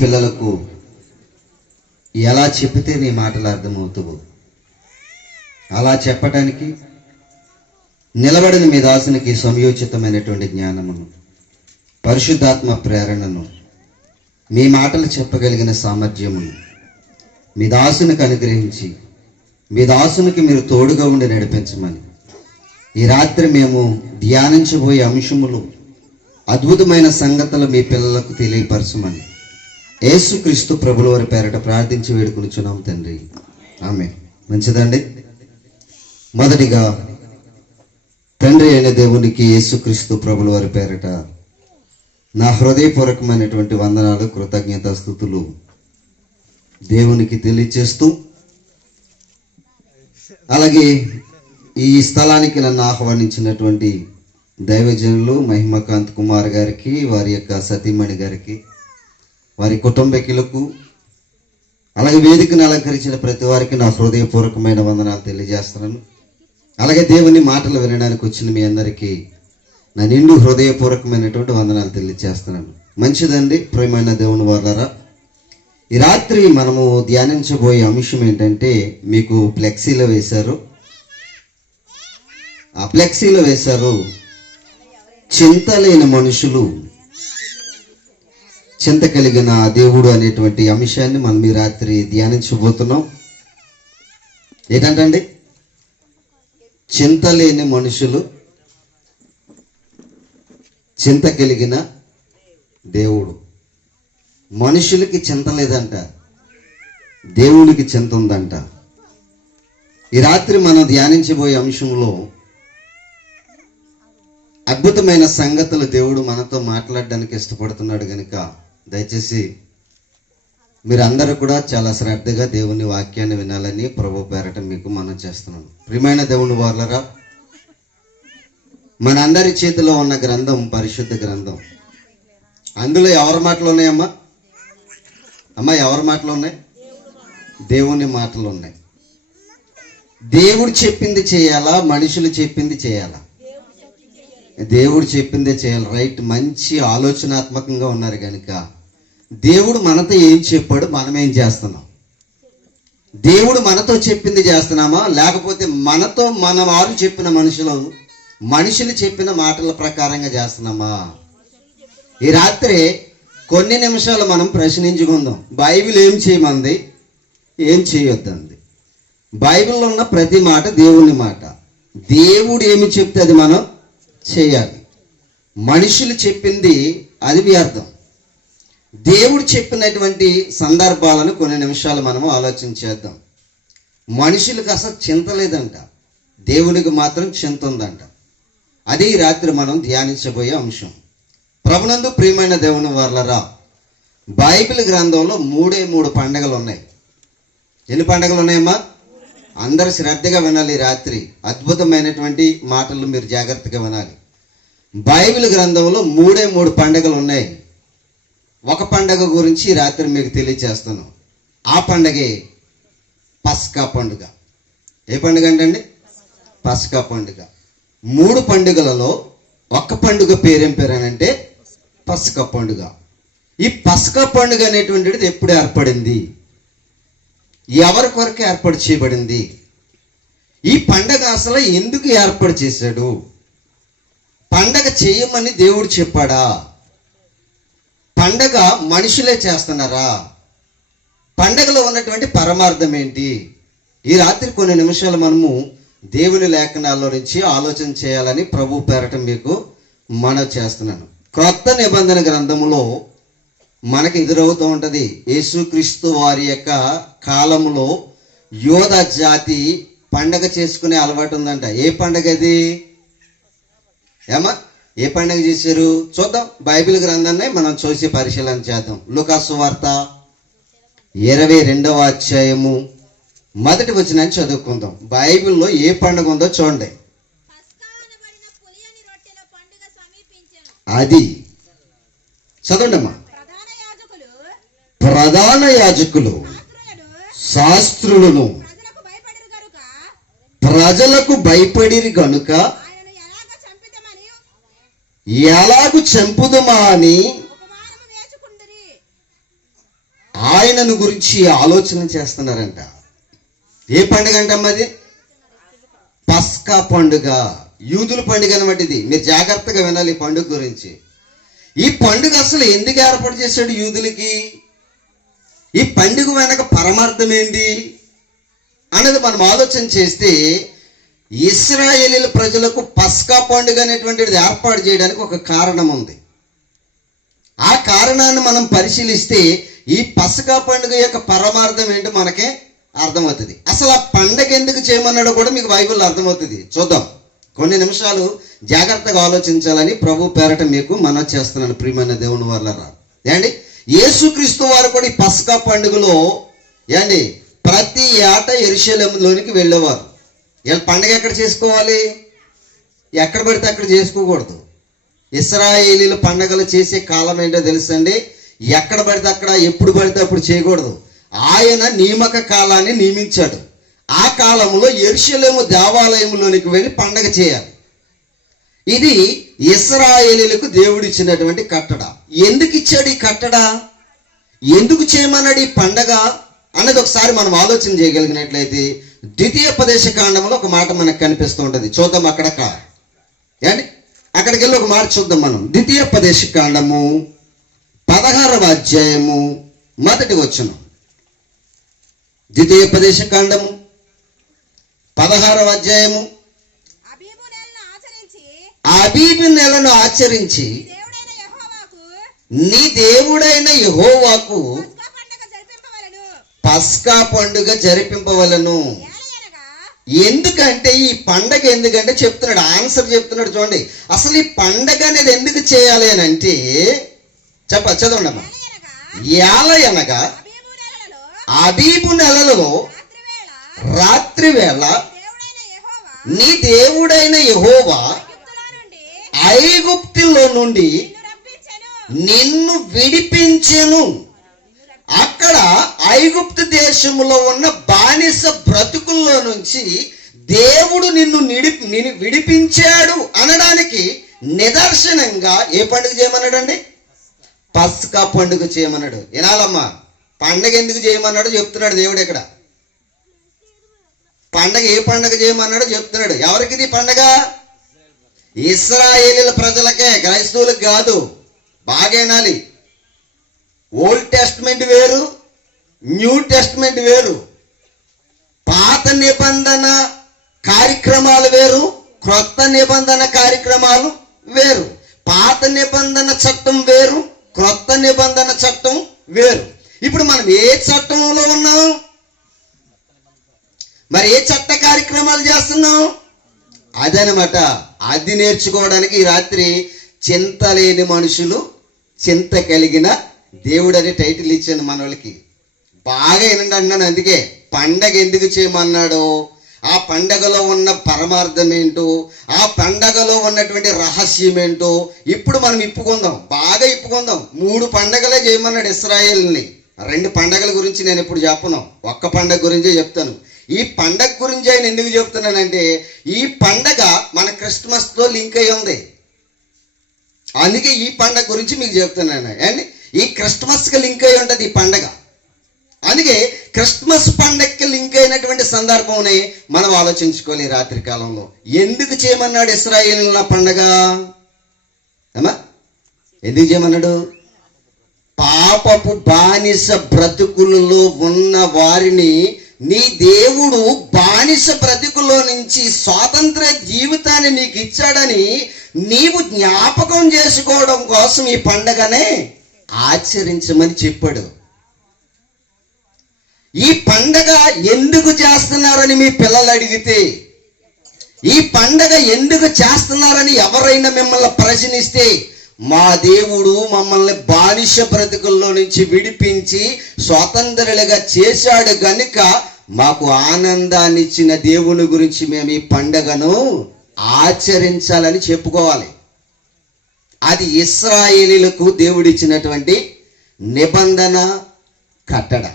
పిల్లలకు ఎలా చెప్పితే నీ మాటలు అర్థమవుతావు అలా చెప్పటానికి నిలబడిన మీ దాసునికి సమయోచితమైనటువంటి జ్ఞానమును, పరిశుద్ధాత్మ ప్రేరణను, మీ మాటలు చెప్పగలిగిన సామర్థ్యమును మీ దాసునికి అనుగ్రహించి మీ దాసునికి మీరు తోడుగా ఉండి నడిపించమని ఈ రాత్రి మేము ధ్యానించబోయే అంశములు, అద్భుతమైన సంగతులు మీ పిల్లలకు తెలియపరచమని యేసుక్రీస్తు ప్రభుల వారి పేరట ప్రార్థించి వేడుకొనుచున్నాం తండ్రి, ఆమేన్. మంచిదండి. మొదటిగా తండ్రి అయిన దేవునికి యేసుక్రీస్తు ప్రభుల వారి పేరట నా హృదయపూర్వకమైనటువంటి వందనాలు, కృతజ్ఞతాస్తుతులు దేవునికి తెలియచేస్తూ, అలాగే ఈ స్థలానికి నన్ను ఆహ్వానించినటువంటి దైవజనులు మహిమకాంత్ కుమార్ గారికి, వారి యొక్క సతీమణి గారికి, వారి కుటుంబీకులకు, అలాగే వేదికను అలంకరించిన ప్రతి వారికి నా హృదయపూర్వకమైన వందనాలు తెలియజేస్తున్నాను. అలాగే దేవుని మాటలు వినడానికి వచ్చిన మీ అందరికీ నా నిండు హృదయపూర్వకమైనటువంటి వందనాలు తెలియజేస్తున్నాను. మంచిదండి. ప్రియమైన దేవుని వారలారా, ఈ రాత్రి మనము ధ్యానించబోయే అంశం ఏంటంటే, మీకు ఫ్లెక్సీలో వేశారు, ఆ ఫ్లెక్సీలో వేశారు, చింత లేని మనుషులు చింత కలిగిన దేవుడు అనేటువంటి అంశాన్ని మనం ఈ రాత్రి ధ్యానించబోతున్నాం. ఏంటంటే, చింత లేని మనుషులు చింత కలిగిన దేవుడు. మనుషులకి చింత లేదంట, దేవునికి చింత ఉందంట. ఈ రాత్రి మనం ధ్యానించబోయే అంశంలో అద్భుతమైన సంగతులు దేవుడు మనతో మాట్లాడడానికి ఇష్టపడుతున్నాడు కనుక దయచేసి మీరందరూ కూడా చాలా శ్రద్ధగా దేవుని వాక్యాన్ని వినాలని ప్రభు పేరట మీకు మనం చేస్తున్నాను. ప్రియమైన దేవుని వారలారా, మనందరి చేతిలో ఉన్న గ్రంథం పరిశుద్ధ గ్రంథం. అందులో ఎవరి మాటలు ఉన్నాయమ్మా? ఎవరి మాటలు ఉన్నాయి? దేవుని మాటలు ఉన్నాయి. దేవుడు చెప్పింది చేయాలా, మనుషులు చెప్పింది చేయాలా? దేవుడు చెప్పిందే చేయాలి. రైట్. మంచి ఆలోచనాత్మకంగా ఉన్నారు కనుక దేవుడు మనతో ఏం చెప్పాడు, మనం ఏం చేస్తున్నాం? దేవుడు మనతో చెప్పింది చేస్తున్నామా, లేకపోతే మనతో మన వారు చెప్పిన మనుషులు చెప్పిన మాటల ప్రకారంగా చేస్తున్నామా? ఈ రాత్రి కొన్ని నిమిషాలు మనం ప్రశ్నించుకుందాం. బైబిల్ ఏం చేయమంది, ఏం చేయొద్దంది. బైబిల్లో ఉన్న ప్రతి మాట దేవుని మాట. దేవుడు ఏమి చెప్తే అది మనం చేయాలి. మనుషులు చెప్పింది అది వ్యర్థం. దేవుడు చెప్పినటువంటి సందర్భాలను కొన్ని నిమిషాలు మనము ఆలోచన చేద్దాం. మనుషులకు అసలు చింత లేదంట, దేవునికి మాత్రం చింత ఉందంట. అదే ఈ రాత్రి మనం ధ్యానించబోయే అంశం. ప్రభునందు ప్రియమైన దేవుని వారలారా, బైబిల్ గ్రంథంలో మూడు పండగలు ఉన్నాయి. ఎన్ని పండగలు ఉన్నాయమ్మా? అందరు శ్రద్ధగా వినాలి. ఈ రాత్రి అద్భుతమైనటువంటి మాటలు మీరు జాగ్రత్తగా వినాలి. బైబిల్ గ్రంథంలో మూడు పండగలు ఉన్నాయి. ఒక పండగ గురించి రాత్రి మీకు తెలియచేస్తాను. ఆ పండగే పస్కా పండుగ. ఏ పండుగ అంటే? పస్కా పండుగ. 3 పండుగలలో ఒక పండుగ పేరేం పేరేనంటే పస్కా పండుగ. ఈ పస్కా పండుగ అనేటువంటిది ఎప్పుడు ఏర్పడింది, ఎవరి కొరకు ఏర్పాటు చేయబడింది, ఈ పండగ అసలు ఎందుకు ఏర్పాటు చేశాడు, పండగ చేయమని దేవుడు చెప్పాడా, పండగ మనుషులే చేస్తున్నారా, పండగలో ఉన్నటువంటి పరమార్థం ఏంటి? ఈ రాత్రి కొన్ని నిమిషాలు మనము దేవుని లేఖనాల్లో నుంచి ఆలోచన చేయాలని ప్రభు పేరట మీకు మనవి చేస్తున్నాను. క్రొత్త నిబంధన గ్రంథములో మనకు ఎదురవుతూ ఉంటుంది. యేసుక్రీస్తు వారి యొక్క కాలంలో యోధ జాతి పండగ చేసుకునే అలవాటు ఉందంట. ఏ పండగ అది? ఏ పండగ చేశారు చూద్దాం. బైబిల్ గ్రంథాన్ని మనం చూసి పరిశీలన చేద్దాం. లూకా సువార్త 22వ అధ్యాయము 1వ వచనాన్ని చదువుకుందాం. బైబిల్లో ఏ పండుగ ఉందో చూడండి. అది చదవండి అమ్మా. ప్రధాన యాజకులు శాస్త్రులను ప్రజలకు భయపడిరి గనుక ఎలాగు చంపుదమా అని ఆయనను గురించి ఆలోచన చేస్తున్నారంట. ఏ పండుగ అంటమ్మా అది? పస్కా పండుగ, యూదుల పండుగ అనమాట ఇది. మీరు జాగ్రత్తగా వినాలి ఈ పండుగ గురించి. ఈ పండుగ అసలు ఎందుకు ఏర్పాటు చేశాడు యూదులకి? ఈ పండుగ వెనక పరమార్థం ఏంది అన్నది మనం ఆలోచన చేస్తే, ఇశ్రాయేలీల ప్రజలకు పస్కా పండుగ అనేటువంటిది ఏర్పాటు చేయడానికి ఒక కారణం ఉంది. ఆ కారణాన్ని మనం పరిశీలిస్తే ఈ పస్కా పండుగ యొక్క పరమార్థం ఏంటో మనకే అర్థమవుతుంది. అసలు ఆ పండుగ ఎందుకు చేయమన్నాడో కూడా మీకు బైబిల్లో అర్థమవుతుంది. చూద్దాం. కొన్ని నిమిషాలు జాగ్రత్తగా ఆలోచించాలని ప్రభు పేరట మీకు మనవి చేస్తున్నాను ప్రియమైన దేవుని వల్లరా. ఏండి, యేసుక్రీస్తు వారు కూడా ఈ పస్కా పండుగలో ఏండి ప్రతి ఏటా యెరూషలేములోనికి వెళ్ళేవారు. వీళ్ళ పండుగ ఎక్కడ చేసుకోవాలి? ఎక్కడ పడితే అక్కడ చేసుకోకూడదు. ఇశ్రాయేలీల పండుగలు చేసే కాలం ఏంటో తెలుసండి? ఎక్కడ పడితే అక్కడ, ఎప్పుడు పడితే అప్పుడు చేయకూడదు. ఆయన నియామక కాలాన్ని నియమించాడు. ఆ కాలంలో యెరూషలేము దేవాలయంలోనికి వెళ్ళి పండగ చేయాలి. ఇది ఇశ్రాయేలీలకు దేవుడు ఇచ్చినటువంటి కట్టడ. ఎందుకు ఇచ్చాడు ఈ కట్టడ? ఎందుకు చేయమన్నాడు ఈ పండగ అన్నది ఒకసారి మనం ఆలోచన చేయగలిగినట్లయితే ద్వితీయోపదేశ కాండంలో ఒక మాట మనకు కనిపిస్తూ ఉంటుంది. చూద్దాం. అక్కడికి వెళ్ళి ఒక మాట చూద్దాం మనం. ద్వితీయోపదేశ కాండము 16వ అధ్యాయము 1వ వచనం. ద్వితీయోపదేశ కాండము 16వ అధ్యాయము. అబీబు నెలను ఆచరించి నీ దేవుడైన యెహోవాకు పస్కా పండుగ జరిపింపవలను. ఎందుకంటే ఈ పండగ ఎందుకంటే చెప్తున్నాడు, ఆన్సర్ చెప్తున్నాడు. చూడండి, అసలు ఈ పండగ అనేది ఎందుకు చేయాలి అని అంటే చదవండమ్మా. ఏలయనగా అబీబు నెలలో రాత్రి వేళ నీ దేవుడైన యెహోవా ఐగుప్తులో నుండి నిన్ను విడిపించెను. అక్కడ ఐగుప్తు దేశంలో ఉన్న బానిస బ్రతుకుల్లో నుంచి దేవుడు నిన్ను విడిపించాడు అనడానికి నిదర్శనంగా ఏ పండుగ చేయమన్నాడండి? పస్కా పండుగ చేయమన్నాడు. వినాలమ్మా, పండగ ఎందుకు చేయమన్నాడో చెప్తున్నాడు దేవుడు ఇక్కడ. పండగ ఏ పండగ చేయమన్నాడో చెప్తున్నాడు. ఎవరికి ఇది పండగ? ఇశ్రాయేలీల ప్రజలకే, క్రైస్తవులకు కాదు. బాగా వినాలి. ఓల్డ్ టెస్ట్మెంట్ వేరు, న్యూ టెస్ట్మెంట్ వేరు. పాత నిబంధన కార్యక్రమాలు వేరు, క్రొత్త నిబంధన కార్యక్రమాలు వేరు. పాత నిబంధన చట్టం వేరు, క్రొత్త నిబంధన చట్టం వేరు. ఇప్పుడు మనం ఏ చట్టంలో ఉన్నాం? మరి ఏ చట్ట కార్యక్రమాలు చేస్తున్నాం? అదనమాట. అది నేర్చుకోవడానికి ఈ రాత్రి చింత లేని మనుషులు చింత కలిగిన దేవుడు అనే టైటిల్ ఇచ్చాను మన వాళ్ళకి. బాగా వినండి అన్నాను. అందుకే పండగ ఎందుకు చేయమన్నాడో, ఆ పండగలో ఉన్న పరమార్థం ఏంటో, ఆ పండగలో ఉన్నటువంటి రహస్యం ఏంటో ఇప్పుడు మనం ఇప్పుకుందాం. బాగా ఇప్పుకుందాం. 3 పండగలే చేయమన్నాడు ఇశ్రాయేలుని. 2 పండగల గురించి నేను ఇప్పుడు చెప్పను, ఒక్క పండగ గురించే చెప్తాను. ఈ పండగ గురించి ఆయన ఎందుకు చెప్తున్నానంటే, ఈ పండగ మన క్రిస్మస్తో లింక్ అయి ఉంది. అందుకే ఈ పండగ గురించి మీకు చెప్తున్నాను. అండ్ ఈ క్రిస్మస్కి లింక్ అయి ఉంటుంది ఈ పండగ. అందుకే క్రిస్మస్ పండగకి లింక్ అయినటువంటి సందర్భంని మనం ఆలోచించుకోవాలి ఈ రాత్రి కాలంలో. ఎందుకు చేయమన్నాడు ఇశ్రాయేలీయుల పండగ? ఏమా ఎందుకు చేయమన్నాడు? పాపపు బానిస బ్రతుకులలో ఉన్న వారిని నీ దేవుడు బానిస బ్రతుకులో నుంచి స్వాతంత్ర జీవితాన్ని నీకు ఇచ్చాడని నీవు జ్ఞాపకం చేసుకోవడం కోసం ఈ పండగనే ఆచరించమని చెప్పాడు. ఈ పండగ ఎందుకు చేస్తున్నారని మీ పిల్లలు అడిగితే, ఈ పండగ ఎందుకు చేస్తున్నారని ఎవరైనా మిమ్మల్ని ప్రశ్నిస్తే, మా దేవుడు మమ్మల్ని బానిస బ్రతుకుల్లో నుంచి విడిపించి స్వాతంత్రులుగా చేశాడు గనుక మాకు ఆనందాన్ని ఇచ్చిన దేవుని గురించి మేము ఈ పండగను ఆచరించాలని చెప్పుకోవాలి. అది ఇశ్రాయేలీలకు దేవుడిచ్చినటువంటి నిబంధన కట్టడ.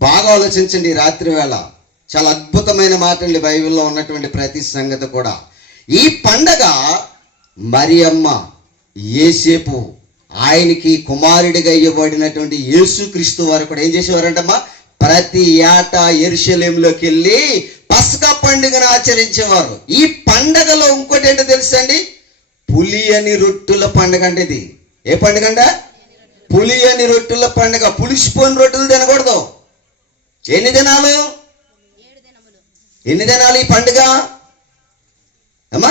బాగా ఆలోచించండి. రాత్రి వేళ చాలా అద్భుతమైన మాటలు బైబిల్లో ఉన్నటువంటి ప్రతి సంగతి కూడా. ఈ పండగ మరియమ్మ, యేసేపు ఆయనకి కుమారుడిగా ఇవ్వబడినటువంటి యేసుక్రీస్తు వారు కూడా ఏం చేసేవారంటమ్మా, ప్రతి ఏటా యెరూషలేములోకి వెళ్ళి పస్కా పండుగను ఆచరించేవారు. ఈ పండగలో ఇంకోటి ఏంటో తెలుసండి, పులియని రొట్టెల పండుగ. అంటే ఇది ఏ పండుగ అంట? పులియని రొట్టెల పండుగ. పులిసిపోయిన రొట్టెలు తినకూడదు. ఎన్ని దినాలు ఈ పండుగ అమ్మా?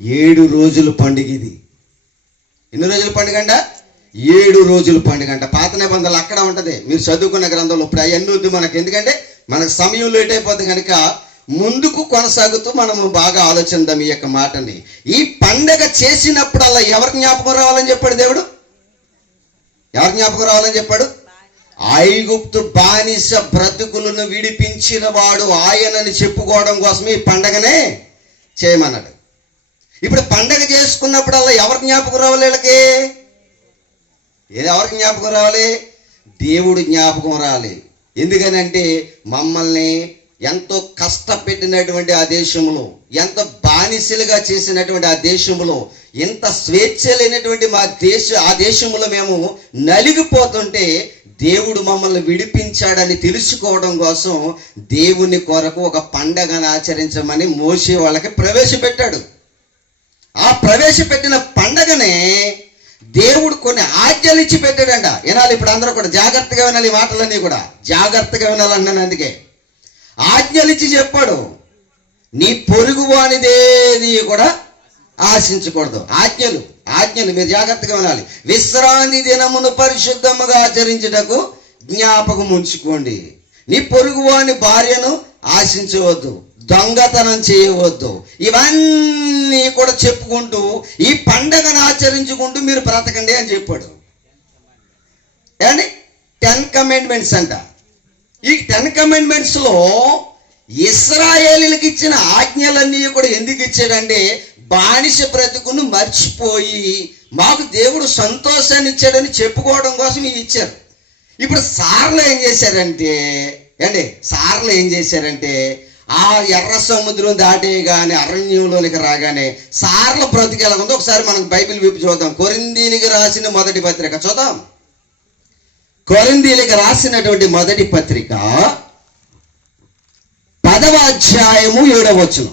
7 రోజుల పండుగ ఇది. ఎన్ని రోజుల పండుగ అంట? 7 రోజుల పండుగ అంట. పాత నిబంధనలు అక్కడ ఉంటది, మీరు చదువుకున్న గ్రంథంలో. ఇప్పుడు అవన్నీ వద్దు మనకు, ఎందుకంటే మనకు సమయం లేట్ అయిపోతుంది కనుక ముందుకు కొనసాగుతూ మనము బాగా ఆలోచిద్దాం ఈ యొక్క మాటని. ఈ పండగ చేసినప్పుడల్లా ఎవరి జ్ఞాపకం రావాలని చెప్పాడు దేవుడు? ఎవరి జ్ఞాపకం రావాలని చెప్పాడు? ఐగుప్తు బానిస బ్రతుకులను విడిపించిన వాడు ఆయనని చెప్పుకోవడం కోసం ఈ పండగనే చేయమన్నాడు. ఇప్పుడు పండగ చేసుకున్నప్పుడల్లా ఎవరి జ్ఞాపకం రావాలి? వీళ్ళకి ఎవరికి జ్ఞాపకం రావాలి? దేవుడు జ్ఞాపకం రావాలి. ఎందుకనంటే మమ్మల్ని ఎంతో కష్టపెట్టినటువంటి ఆ దేశంలో, ఎంతో బానిసలుగా చేసినటువంటి ఆ దేశంలో, ఎంత స్వేచ్ఛ లేనటువంటి ఆ దేశంలో మేము నలిగిపోతుంటే దేవుడు మమ్మల్ని విడిపించాడని తెలుసుకోవడం కోసం దేవుని కొరకు ఒక పండగను ఆచరించమని మోషే వాళ్ళకి ప్రవేశపెట్టాడు. ఆ ప్రవేశపెట్టిన పండగనే దేవుడు కొన్ని ఆజ్ఞలు ఇచ్చి పెట్టాడంట. వినాలి ఇప్పుడు అందరూ కూడా, జాగ్రత్తగా వినాలి. ఈ మాటలన్నీ కూడా జాగ్రత్తగా వినాలన్నాను. అందుకే ఆజ్ఞలు ఇచ్చి చెప్పాడు, నీ పొరుగు వానిదేది కూడా ఆశించకూడదు. ఆజ్ఞలు మీరు జాగ్రత్తగా వినాలి. విశ్రాంతి దినమును పరిశుద్ధముగా ఆచరించుటకు జ్ఞాపకం ఉంచుకోండి. నీ పొరుగు వాని భార్యను ఆశించవద్దు, దొంగతనం చేయవద్దు. ఇవన్నీ కూడా చెప్పుకుంటూ ఈ పండగను ఆచరించుకుంటూ మీరు బ్రతకండి అని చెప్పాడు. అండి 10 కమాండ్మెంట్స్ అంట. ఈ 10 కమాండ్మెంట్స్ లో ఇశ్రాయేలీలకు ఇచ్చిన ఆజ్ఞలన్నీ కూడా ఎందుకు ఇచ్చాడంటే, బానిస బ్రతుకును మర్చిపోయి మాకు దేవుడు సంతోషాన్ని ఇచ్చాడని చెప్పుకోవడం కోసం ఇవి ఇచ్చారు. ఇప్పుడు సార్లు ఏం చేశారంటే ఆ ఎర్ర సముద్రం దాటేగానే అరణ్యంలోనికి రాగానే సార్ల బ్రతికి ఎలా ఉందో ఒకసారి మనకు బైబిల్ విప్పి చూద్దాం. కొరింథీయులకు రాసిన మొదటి పత్రిక చూద్దాం. కొరింథీయులకు రాసినటువంటి మొదటి పత్రిక 10వ అధ్యాయము 7వ వచనం.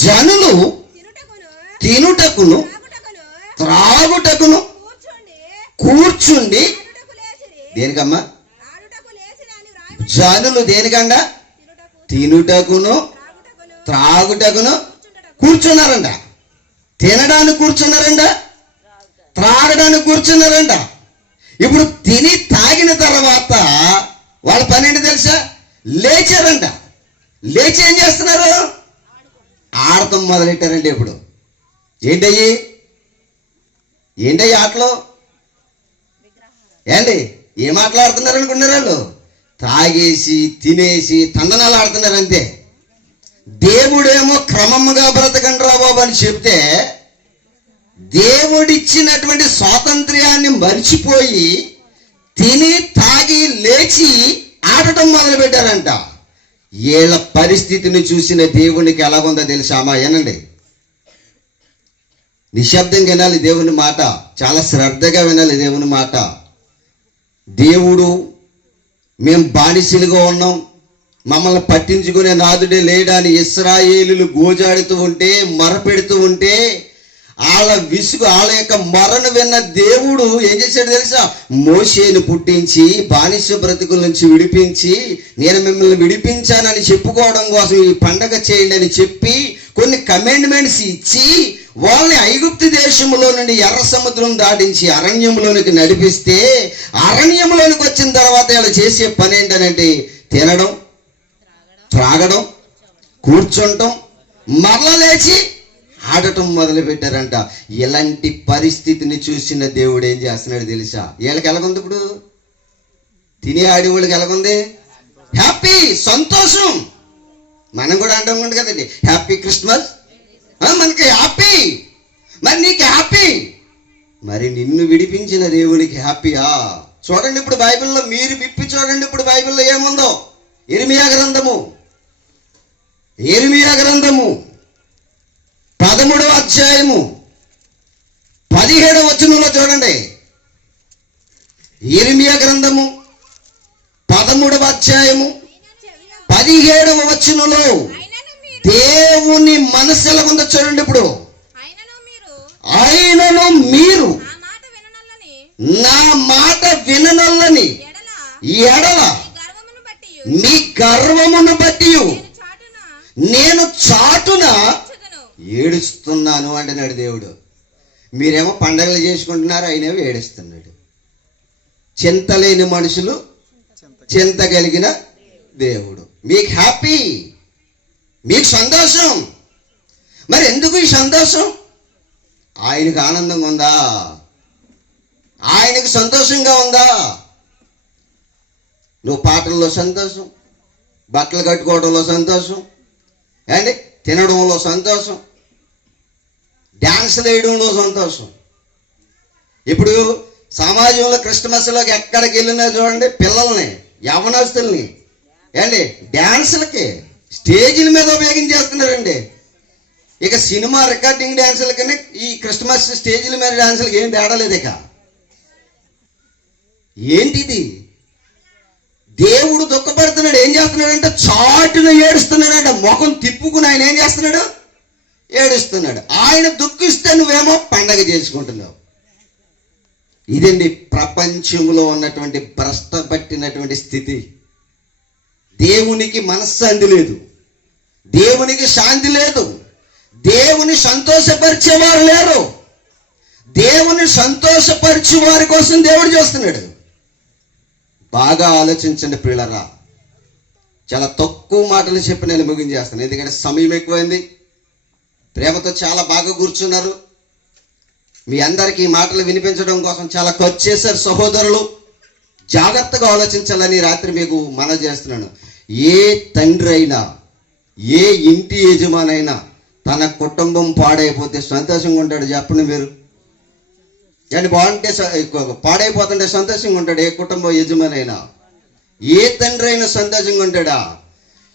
జనులు తినుటకును త్రాగుటకును కూర్చుండి. దేనికమ్మా? జనులు దేనికండా? తినుటకును త్రాగుటకును కూర్చున్నారంట. తినడానికి కూర్చున్నారంట, త్రాగడానికి కూర్చున్నారంట. ఇప్పుడు తిని తాగిన తర్వాత వాళ్ళ పని ఏంటి తెలుసా? లేచారంట. లేచి ఏం చేస్తున్నారు? ఆడటం మొదలెట్టారండి. ఇప్పుడు ఏంటయ్యి ఆటలు ఏంటి? ఏం మాట్లాడుతున్నారు అనుకున్నారు వాళ్ళు? తాగేసి తినేసి తందనాలు ఆడుతున్నారు అంతే. దేవుడేమో క్రమముగా బ్రతకండి రా బాబు అని చెప్తే దేవుడిచ్చినటువంటి స్వాతంత్ర్యాన్ని మర్చిపోయి తిని తాగి లేచి ఆడటం మొదలు పెట్టారంట. వీళ్ళ పరిస్థితిని చూసిన దేవునికి ఎలాగుందో తెలుసామా? ఏనండి, నిశ్శబ్దంగా వినాలి దేవుని మాట, చాలా శ్రద్ధగా వినాలి దేవుని మాట. దేవుడు మేము బానిసలుగా ఉన్నాం, మమ్మల్ని పట్టించుకునే నాదుడే లేడని ఇశ్రాయేలీలు గోజాడుతూ ఉంటే, మొరపెడుతూ ఉంటే, వాళ్ళ యొక్క మొరను విన్న దేవుడు ఏం చేశాడు తెలుసా? మోషేను పుట్టించి బానిస బ్రతుకుల నుంచి విడిపించి, నేను మిమ్మల్ని విడిపించానని చెప్పుకోవడం కోసం ఈ పండగ చేయండి అని చెప్పి కొన్ని కమాండ్మెంట్స్ ఇచ్చి వాళ్ళని ఐగుప్తు దేశంలో నుండి ఎర్ర సముద్రం దాటించి అరణ్యంలోనికి నడిపిస్తే, అరణ్యంలోనికి వచ్చిన తర్వాత వాళ్ళు చేసే పని ఏంటనంటే తినడం, త్రాగడం, కూర్చుంటం, మరల లేచి ఆడటం మొదలు పెట్టారంట. ఇలాంటి పరిస్థితిని చూసిన దేవుడు ఏం చేస్తున్నాడు తెలుసా? వీళ్ళకి ఎలాగుంది? ఇప్పుడు తినే ఆడేవాళ్ళకి ఎలాగుంది? హ్యాపీ, సంతోషం. మనం కూడా అంటాం కదండి, హ్యాపీ క్రిస్మస్, మనకి హ్యాపీ. మరి నీకు హ్యాపీ, మరి నిన్ను విడిపించిన దేవునికి హ్యాపీయా? చూడండి ఇప్పుడు బైబిల్లో, మీరు విప్పి చూడండి ఇప్పుడు బైబిల్లో ఏముందో. ఇర్మియా గ్రంథము 13వ అధ్యాయము చూడండి, యిర్మీయా గ్రంథము 13వ అధ్యాయము 17వ వచనంలో దేవుని మనసు ఎలా ఉందో చూడండి. ఇప్పుడు ఆయనను మీరు నా మాట విననొల్లని ఎడల మీ గర్వమును బట్టి నేను చాటున ఏడుస్తున్నాను అంటున్నాడు దేవుడు. మీరేమో పండగలు చేసుకుంటున్నారు, ఆయనేమో ఏడుస్తున్నాడు. చింతలేని మనుషులు చింత కలిగిన దేవుడు. మీకు హ్యాపీ, మీకు సంతోషం. మరి ఎందుకు ఈ సంతోషం? ఆయనకు ఆనందంగా ఉందా? ఆయనకు సంతోషంగా ఉందా? నువ్వు పాటల్లో సంతోషం, బట్టలు కట్టుకోవడంలో సంతోషం, అండి తినడంలో సంతోషం, డ్యాన్సులు వేయడంలో సంతోషం. ఇప్పుడు సమాజంలో క్రిస్మస్లోకి ఎక్కడికి వెళ్ళినా చూడండి, పిల్లల్ని యవనస్తుల్ని ఏండి డ్యాన్సులకి స్టేజీల మీద ఉపయోగించేస్తున్నారండి. ఇక సినిమా రికార్డింగ్ డ్యాన్సులకని ఈ క్రిస్మస్ స్టేజీల మీద డ్యాన్సులకి ఏం తేడా లేదు. ఇక ఏంటిది? దేవుడు దుఃఖపడుతున్నాడు. ఏం చేస్తున్నాడంటే చాటును ఏడుస్తున్నాడంట. ముఖం తిప్పుకుని ఆయన ఏం చేస్తున్నాడు? ఏడుస్తున్నాడు. ఆయన దుఃఖిస్తే నువ్వేమో పండగ చేసుకుంటున్నావు. ఇదండి ప్రపంచంలో ఉన్నటువంటి భ్రష్ట పట్టినటువంటి స్థితి. దేవునికి మనశ్శాంతి లేదు, దేవునికి శాంతి లేదు, దేవుని సంతోషపరిచేవారు లేరు. దేవుని సంతోషపరిచే వారి కోసం దేవుడు చేస్తున్నాడు. బాగా ఆలోచించండి ప్రియులరా. చాలా తక్కువ మాటలు చెప్పి నేను ముగించేస్తాను, ఎందుకంటే సమయం ఎక్కువైంది. ప్రేమతో చాలా బాగా కూర్చున్నారు. మీ అందరికీ ఈ మాటలు వినిపించడం కోసం చాలా ఖర్చు చేశారు సహోదరులు. జాగ్రత్తగా ఆలోచించాలని రాత్రి మీకు మనవి చేస్తున్నాను. ఏ తండ్రి అయినా, ఏ ఇంటి యజమానైనా తన కుటుంబం పాడైపోతే సంతోషంగా ఉంటాడు? చెప్పండి మీరు. కానీ బాగుంటే పాడైపోతుంటే సంతోషంగా ఉంటాడు ఏ కుటుంబ యజమానైనా? ఏ తండ్రి అయినా సంతోషంగా ఉంటాడా?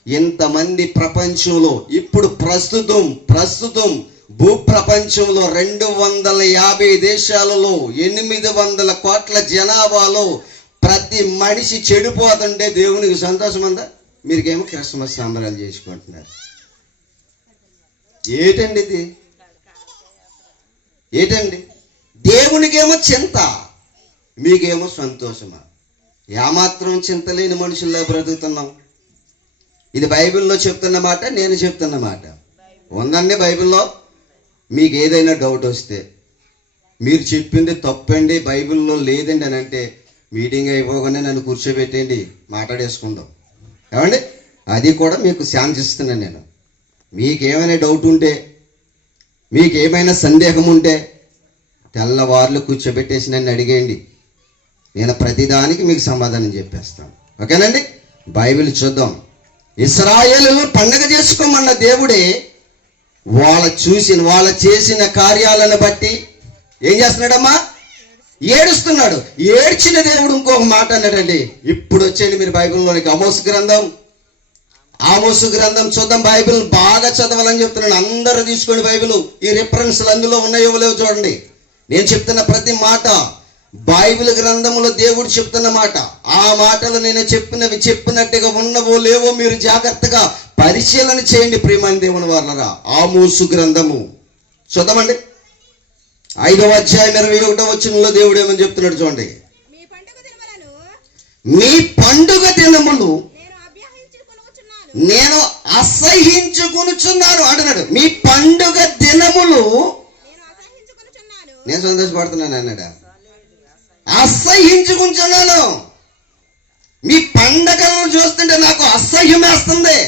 ఇంతమంది ప్రపంచంలో ఇప్పుడు ప్రస్తుతం భూప్రపంచంలో 250 దేశాలలో 800 కోట్ల జనాభాలో ప్రతి మనిషి చెడిపోతుంటే దేవునికి సంతోషం ఉందా? మీరికేమో క్రిస్మస్ సంబరాలు చేసుకుంటున్నారు. ఏటండి ఇది? ఏటండి? దేవునికేమో చింత, మీకేమో సంతోషమా? ఏమాత్రం చింత లేని మనుషుల్లా బ్రతుకుతున్నాం. ఇది బైబిల్లో చెప్తున్న మాట, నేను చెప్తున్న మాట. ఉందండి బైబిల్లో. మీకు ఏదైనా డౌట్ వస్తే, మీరు చెప్పింది తప్పండి బైబిల్లో లేదండి అని అంటే, మీటింగ్ అయిపోగానే నన్ను కూర్చోబెట్టండి, మాట్లాడేసుకుందాం. ఏమండి? అది కూడా మీకు శాంతిస్తున్నాను నేను. మీకేమైనా డౌట్ ఉంటే, మీకేమైనా సందేహం ఉంటే తెల్లవార్లు కూర్చోబెట్టేసి నన్ను అడిగేయండి. నేను ప్రతిదానికి మీకు సమాధానం చెప్పేస్తాను. ఓకేనండి? బైబిల్ చూద్దాం. ఇశ్రాయేలును పండగ చేసుకోమన్న దేవుడే వాళ్ళ చేసిన కార్యాలను బట్టి ఏం చేస్తున్నాడమ్మా? ఏడుస్తున్నాడు. ఏడ్చిన దేవుడు ఇంకొక మాట అన్నాడండి. ఇప్పుడు వచ్చేయండి మీరు బైబిల్లోనికి. ఆమోసు గ్రంథం చూద్దాం. బైబిల్ బాగా చదవాలని చెప్తున్నాను. అందరూ తీసుకోండి బైబిల్. ఈ రిఫరెన్స్లు అందులో ఉన్నాయో లేవో చూడండి. నేను చెప్తున్న ప్రతి మాట బైబిల్ గ్రంథంలో దేవుడు చెప్తున్న మాట. ఆ మాటలు నేను చెప్పినట్టుగా ఉన్నవో లేవో మీరు జాగ్రత్తగా పరిశీలన చేయండి ప్రియమైన దేవుని వాళ్ళరా. ఆమోసు గ్రంథము చూద్దామండి. 5వ అధ్యాయం 21వ వచనంలో దేవుడు ఏమని చెప్తున్నాడు చూడండి. మీ పండుగ దినములు నేను అసహ్యించుకొనుచున్నాను అంటున్నాడు. మీ పండుగ దినములు నేను సంతోషపడుతున్నాను అన్నాడా? అసహ్యించుకుంటున్నాను. మీ పండగలను చూస్తుంటే నాకు అసహ్యం వేస్తుంది.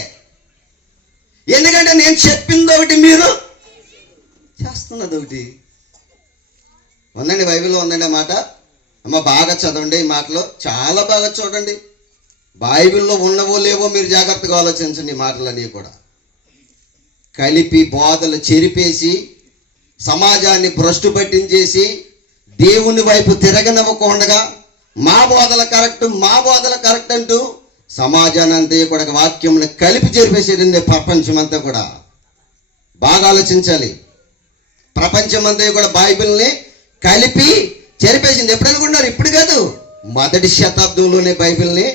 ఎందుకంటే నేను చెప్పింది ఒకటి, మీరు చేస్తున్నది ఒకటి. ఉందండి బైబిల్లో ఉందండి ఆ మాట. అమ్మ బాగా చదవండి. ఈ మాటలో చాలా బాగా చూడండి. బైబిల్లో ఉన్నవో లేవో మీరు జాగ్రత్తగా ఆలోచించండి. ఈ మాటలన్నీ కూడా కలిపి బోధలు చెరిపేసి సమాజాన్ని భ్రష్టు పట్టించేసి దేవుని వైపు తిరగనివ్వకుండా మా బోధల కరెక్ట్ అంటూ సమాజాన్ని అంతా కూడా వాక్యంని కలిపి చేరిపేసేటండి ప్రపంచం అంతా కూడా. బాగా ఆలోచించాలి. ప్రపంచం అంతా కూడా బైబిల్ని కలిపి చెరిపేసింది. ఎప్పుడు అనుకుంటున్నారు? ఇప్పుడు కాదు, మొదటి శతాబ్దంలోనే బైబిల్ని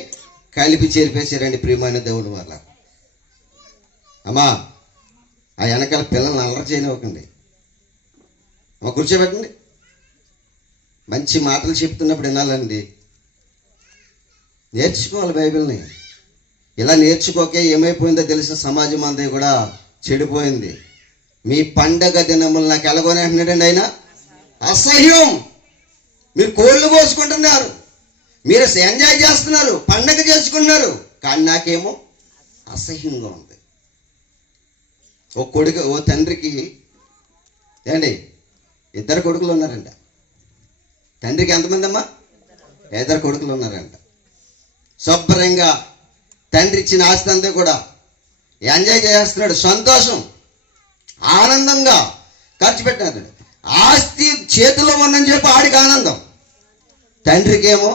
కలిపి చెరిపేశారండి ప్రియమైన దేవుని వల్ల. అమ్మా, ఆ వెనకాల పిల్లల్ని అల్లరి చేయనివ్వకండి. అమ్మ కూర్చోబెట్టండి. మంచి మాటలు చెప్తున్నప్పుడు వినాలండి. నేర్చుకోవాలి బైబిల్ని. ఇలా నేర్చుకోకే ఏమైపోయిందో తెలిసిన సమాజం అంతా కూడా చెడిపోయింది. మీ పండగ దినములు నాకు ఎలాగోనే అంటున్నాడండి ఆయన. అసహ్యం. మీరు కోళ్ళు కోసుకుంటున్నారు, మీరు ఎంజాయ్ చేస్తున్నారు, పండగ చేసుకుంటున్నారు, కానీ నాకేమో అసహ్యంగా ఉంది. ఓ తండ్రికి ఏండి 2 కొడుకులు ఉన్నారంట. తండ్రికి ఎంతమంది అమ్మా? 2 కొడుకులు ఉన్నారంట. శుభ్రంగా తండ్రి ఇచ్చిన ఆస్తి అంతా కూడా ఎంజాయ్ చేస్తున్నాడు, సంతోషం ఆనందంగా ఖర్చు పెట్టాడు. ఆస్తి చేతిలో ఉందని చెప్పి ఆడికి ఆనందం. తండ్రికేమో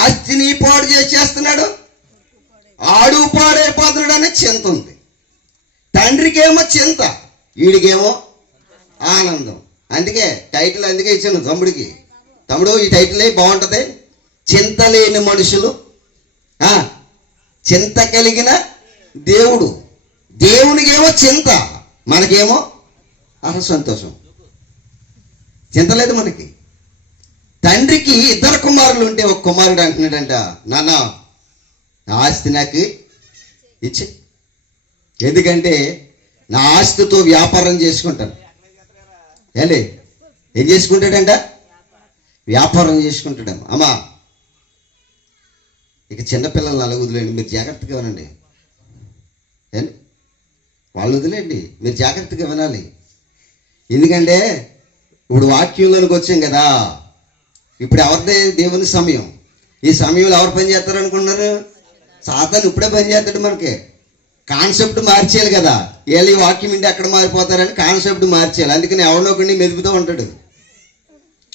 ఆస్తిని పాడు చేసేస్తున్నాడు, ఆడు పాడైపోతున్నాడు అనే చింత ఉంది. తండ్రికేమో చింత, వీడికేమో ఆనందం. అందుకే టైటిల్ అందుకే ఇచ్చాను తమ్ముడికి. తమ్ముడు, ఈ టైటిల్ బాగుంటుంది, చింత లేని మనుషులు, చింత కలిగిన దేవుడు. దేవునికేమో చింత, మనకేమో సంతోషం. చింత లేదు మనకి. తండ్రికి 2 కుమారులు ఉంటే ఒక కుమారుడు అంటున్నాడంట, నాన్న నా ఆస్తి నాకు ఇచ్చి, ఎందుకంటే నా ఆస్తితో వ్యాపారం చేసుకుంటాను. ఏం చేసుకుంటాడంట? వ్యాపారం చేసుకుంటాడమ్మ. అమ్మా, ఇక చిన్నపిల్లల్ని అలా వదిలేండి, మీరు జాగ్రత్తగా వినండి. వాళ్ళు వదిలేండి, మీరు జాగ్రత్తగా వినాలి. ఎందుకంటే ఇప్పుడు వాక్యంలోనికి వచ్చాం కదా. ఇప్పుడు ఎవరిదే దేవుని సమయం. ఈ సమయంలో ఎవరు పని చేస్తారు అనుకున్నారు? సాతాను ఇప్పుడే పని చేస్తాడు. మనకి కాన్సెప్ట్ మార్చేయాలి కదా. వీళ్ళు ఈ వాక్యం ఇంటి అక్కడ మారిపోతారని కాన్సెప్ట్ మార్చేయాలి. అందుకని ఎవరినొకరిని మెదుపుతూ ఉంటాడు.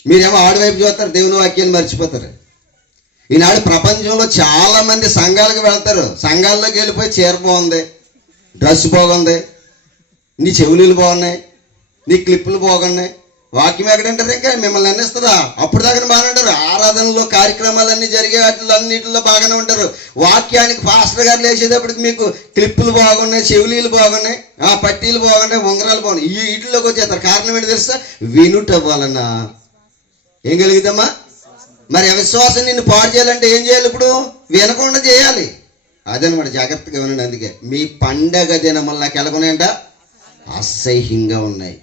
మీరేమో ఆడివైపు చూస్తారు, దేవుని వాక్యాన్ని మర్చిపోతారు. ఈనాడు ప్రపంచంలో చాలా మంది సంఘాలకు వెళ్తారు. సంఘాల్లోకి వెళ్ళిపోయి చీర బాగుంది, డ్రెస్ బాగుంది, నీ చెవులీలు బాగున్నాయి, నీ క్లిప్పులు బాగున్నాయి, వాక్యం ఎక్కడంటారు? ఇంకా మిమ్మల్ని అన్నిస్తుందా? అప్పుడు దాకా బాగానే ఉంటారు. ఆరాధనలో కార్యక్రమాలన్నీ జరిగే వాటిల్లో బాగానే ఉంటారు. వాక్యానికి పాస్టర్ గారు లేచేటప్పటికి మీకు క్లిప్పులు బాగున్నాయి, చెవులీలు బాగున్నాయి, పట్టీలు బాగున్నాయి, ఉంగరాలు బాగున్నాయి, వీటిలోకి వచ్చేస్తారు. కారణం ఏంటి తెలుసా? వినుట వలన ఏం కలిగిద్దమ్మా? మరి అవిశ్వాసం నిన్ను పాడు చేయాలంటే ఏం చేయాలి? ఇప్పుడు వినకుండా చేయాలి. అదనమాట, జాగ్రత్తగా వినండి. అందుకే మీ పండగ దినములు నాకు ఎలాగున్నాయంట? అసహ్యంగా ఉన్నాయి.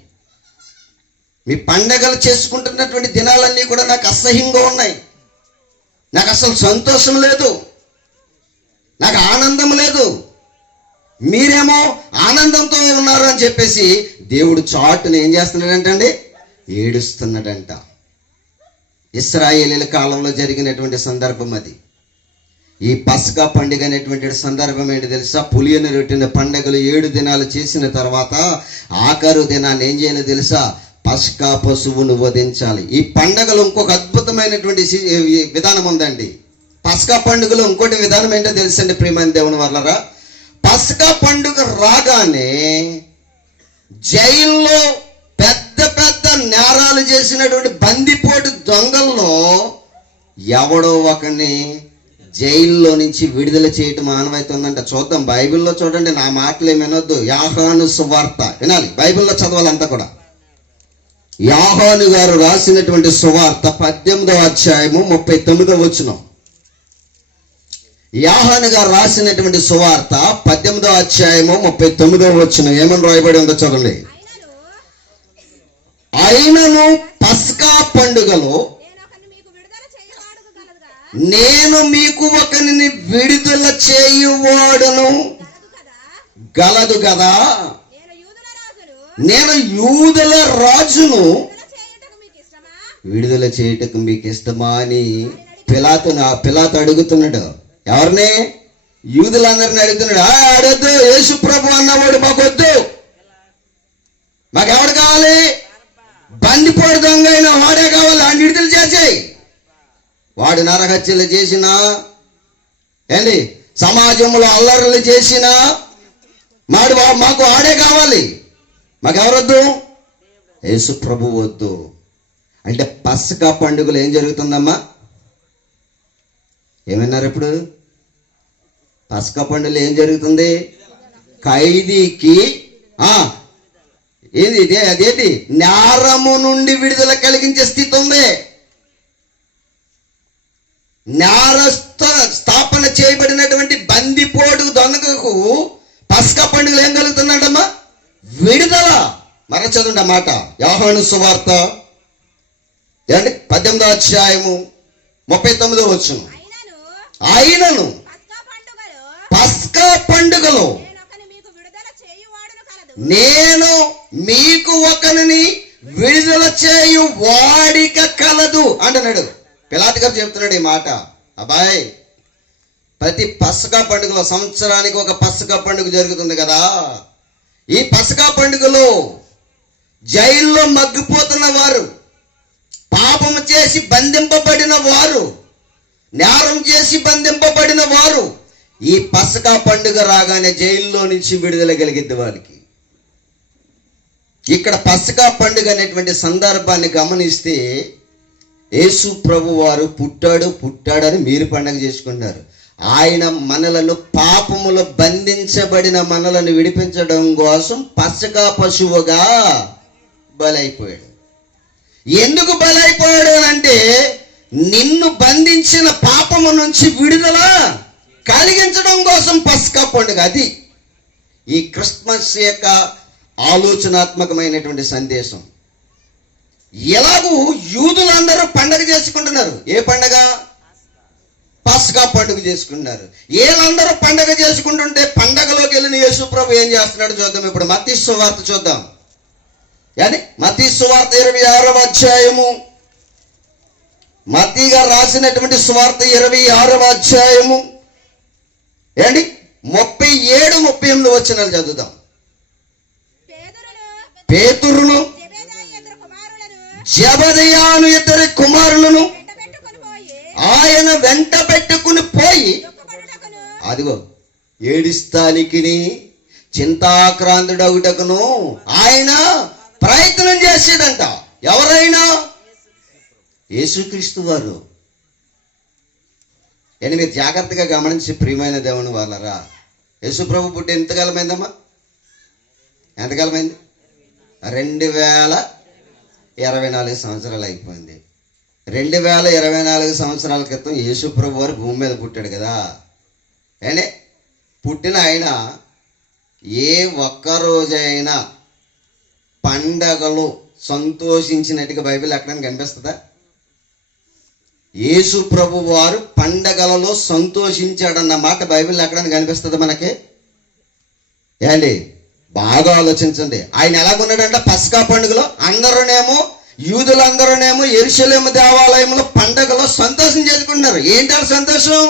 మీ పండగలు చేసుకుంటున్నటువంటి దినాలన్నీ కూడా నాకు అసహ్యంగా ఉన్నాయి. నాకు అసలు సంతోషం లేదు, నాకు ఆనందం లేదు. మీరేమో ఆనందంతో ఉన్నారు అని చెప్పేసి దేవుడు చాటును ఏం చేస్తున్నాడంటండి? ఏడుస్తున్నాడంట. ఇశ్రాయేలీల కాలంలో జరిగినటువంటి సందర్భం అది. ఈ పస్కా పండుగ అనేటువంటి సందర్భం ఏంటి తెలుసా? పులియని రొట్టెన పండుగలు 7 దినాలు చేసిన తర్వాత ఆఖరు దినాన్ని ఏం చేయాలి తెలుసా? పస్కా పశువును వధించాలి. ఈ పండుగలో ఇంకొక అద్భుతమైనటువంటి విధానం ఉందండి. పస్కా పండుగలో ఇంకోటి విధానం ఏంటో తెలుసండి ప్రియమైన దేవుని వల్లరా? పస్కా పండుగ రాగానే జైల్లో పెద్ద పెద్ద నేరాలు చేసినటువంటి బందిపోటు దొంగల్లో ఎవడో ఒకరిని జైల్లో నుంచి విడుదల చేయటం ఆనవాయితీ ఉందంట. చూద్దాం, బైబిల్లో చూడండి. నా మాటలు ఏమి వినొద్దు. యోహాను సువార్త వినాలి, బైబిల్లో చదవాలంతా కూడా. యోహాను గారు రాసినటువంటి సువార్త 18వ అధ్యాయము 39వ వచనం. యోహాను గారు రాసినటువంటి సువార్త 18వ అధ్యాయము 39వ వచనం ఏమని రాయబడి ఉందో చూడండి. అయినను పస్కా పండుగలో నేను మీకు ఒకరిని విడుదల చేయువాడును గలదు కదా, నేను యూదుల రాజును విడుదల చేయుటకు మీకు ఇష్టమా అని పిలాతు అడుగుతున్నాడు. ఎవరిని? యూదులందరిని అడుగుతున్నాడు. అడగద్దు, యేసు ప్రభు అన్నవాడు మాకొద్దు, మాకెవడు కావాలి? బందిపోడు దొంగ అయినా వాడే కావాలి, ఆ విడుదల చేసేయి. వాడు నరహత్యలు చేసినా, సమాజంలో అల్లర్లు చేసినా మాకు ఆడే కావాలి. మాకెవరొద్దు? యేసు ప్రభు వద్దు. అంటే పస్కా పండుగలు ఏం జరుగుతుందమ్మా? ఏమన్నారు ఇప్పుడు? పస్కా పండుగలు ఏం జరుగుతుంది? ఖైదీకి అదేంటి, నేరము నుండి విడుదల కలిగించే స్థితి ఉంది. నేరస్థ స్థాపన చేయబడినటువంటి బందిపోడు దొంగకు పస్కా పండుగలు ఏం కలుగుతున్నాడమ్మా? విడుదల. మర చదువుండి ఆ మాట, యోహాను సువార్త 18వ అధ్యాయము 39వ వచనం. అయినను పస్కా పండుగలో నేను మీకు ఒకరిని విడుదల చేయు వాడిక కలదు అంటున్నాడు. పిలాతు గారు చెప్తున్నాడు ఈ మాట. అబ్బాయి, ప్రతి పస్కా పండుగలో సంవత్సరానికి ఒక పస్కా పండుగ జరుగుతుంది కదా. ఈ పస్కా పండుగలో జైల్లో మగ్గిపోతున్న వారు, పాపము చేసి బంధింపబడిన వారు, నేరం చేసి బంధింపబడిన వారు ఈ పస్కా పండుగ రాగానే జైల్లో నుంచి విడుదల కలిగిద్ది వారికి. ఇక్కడ పస్కా పండుగ అనేటువంటి సందర్భాన్ని గమనిస్తే యేసు ప్రభు వారు పుట్టాడని మీరు పండుగ చేసుకుంటారు. ఆయన మనలను, పాపములో బంధించబడిన మనలను విడిపించడం కోసం పస్కా పశువుగా బలైపోయాడు. ఎందుకు బలైపోయాడు అంటే నిన్ను బంధించిన పాపము నుంచి విడుదల కలిగించడం కోసం పస్కా పండుగ. అది ఈ క్రిస్మస్ యొక్క ఆలోచనాత్మకమైనటువంటి సందేశం. ఎలాగూ యూదులందరూ పండగ చేసుకుంటున్నారు. ఏ పండగ? పస్కా పండుగ చేసుకున్నారు. వీళ్ళందరూ పండగ చేసుకుంటుంటే పండగలోకి వెళ్ళిన యేసు ప్రభు ఏం చేస్తున్నాడు చూద్దాం. ఇప్పుడు మత్తయి సువార్త చూద్దాం. మత్తయి సువార్త 26వ అధ్యాయము, మత్తయి గారు రాసినటువంటి సువార్త 26వ అధ్యాయము 37, 38 వచనాలు చదువుదాం. పేతురును జెబెదయి ఇద్దరి కుమారులను ఆయన వెంట పెట్టుకుని పోయి, అదిగో ఏడిస్తానికిని చింతాక్రాంతుడగుటకును ఆయన ప్రయత్నం చేసేదంట. ఎవరైనా? యేసుక్రీస్తు వారు. మీరు జాగ్రత్తగా గమనించి ప్రియమైన దేవుని వాళ్ళరా, యేసు ప్రభు పుట్టి ఎంతకాలమైందమ్మా? ఎంతకాలమైంది? 2024 సంవత్సరాలు అయిపోయింది. 2024 సంవత్సరాల క్రితం యేసు ప్రభు వారు భూమి మీద పుట్టాడు కదా. పుట్టిన ఆయన ఏ ఒక్కరోజైనా పండగలు సంతోషించినట్టుగా బైబిల్ ఎక్కడైనా కనిపిస్తుందా? యేసు ప్రభు వారు పండగలలో సంతోషించాడన్న మాట బైబిల్ ఎక్కడైనా కనిపిస్తుంది మనకి? బాగా ఆలోచించండి. ఆయన ఎలాగున్నాడంటే పస్కా పండుగలో అందరూనేమో, యూదులందరూనేమో యెరూషలేము దేవాలయంలో పండగలో సంతోషం చేసుకుంటున్నారు. ఏంటి ఆ సంతోషం?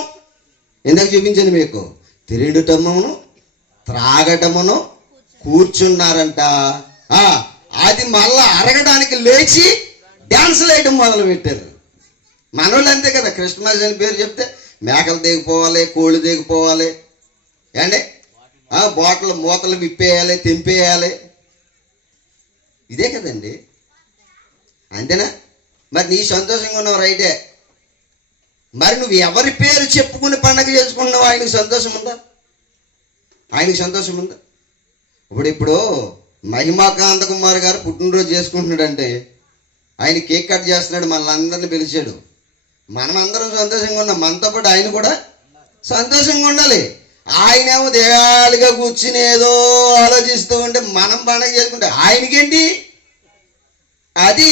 ఇందాక చూపించింది మీకు. తిరుగుటమును త్రాగటమును కూర్చున్నారంట. అది మళ్ళా అరగడానికి లేచి డ్యాన్సులు వేయడం మొదలు పెట్టారు. మనోళ్ళు అంతే కదా, క్రిస్మస్ అని పేరు చెప్తే మేకలు దిగిపోవాలి, కోళ్ళు దిగిపోవాలి, బాటలు మూతలు విప్పేయాలి, తెంపేయాలి. ఇదే కదండి. అంతేనా? మరి నీ సంతోషంగా ఉన్నావు, రైటే. మరి నువ్వు ఎవరి పేరు చెప్పుకుని పండగ చేసుకుంటున్నావు? ఆయనకు సంతోషం ఉందా? ఆయనకు సంతోషం ఉందా? ఇప్పుడు మహిమాకాంత కుమార్ గారు పుట్టినరోజు చేసుకుంటున్నాడంటే ఆయన కేక్ కట్ చేస్తున్నాడు, మనల్ని అందరినీ పిలిచాడు. మనం అందరం సంతోషంగా ఉన్నాం, మనతో పాటు ఆయన కూడా సంతోషంగా ఉండాలి. ఆయనేమో దేవాలుగా కూర్చుని ఏదో ఆలోచిస్తూ ఉంటే మనం పండగ చేసుకుంటే ఆయనకేంటి? అది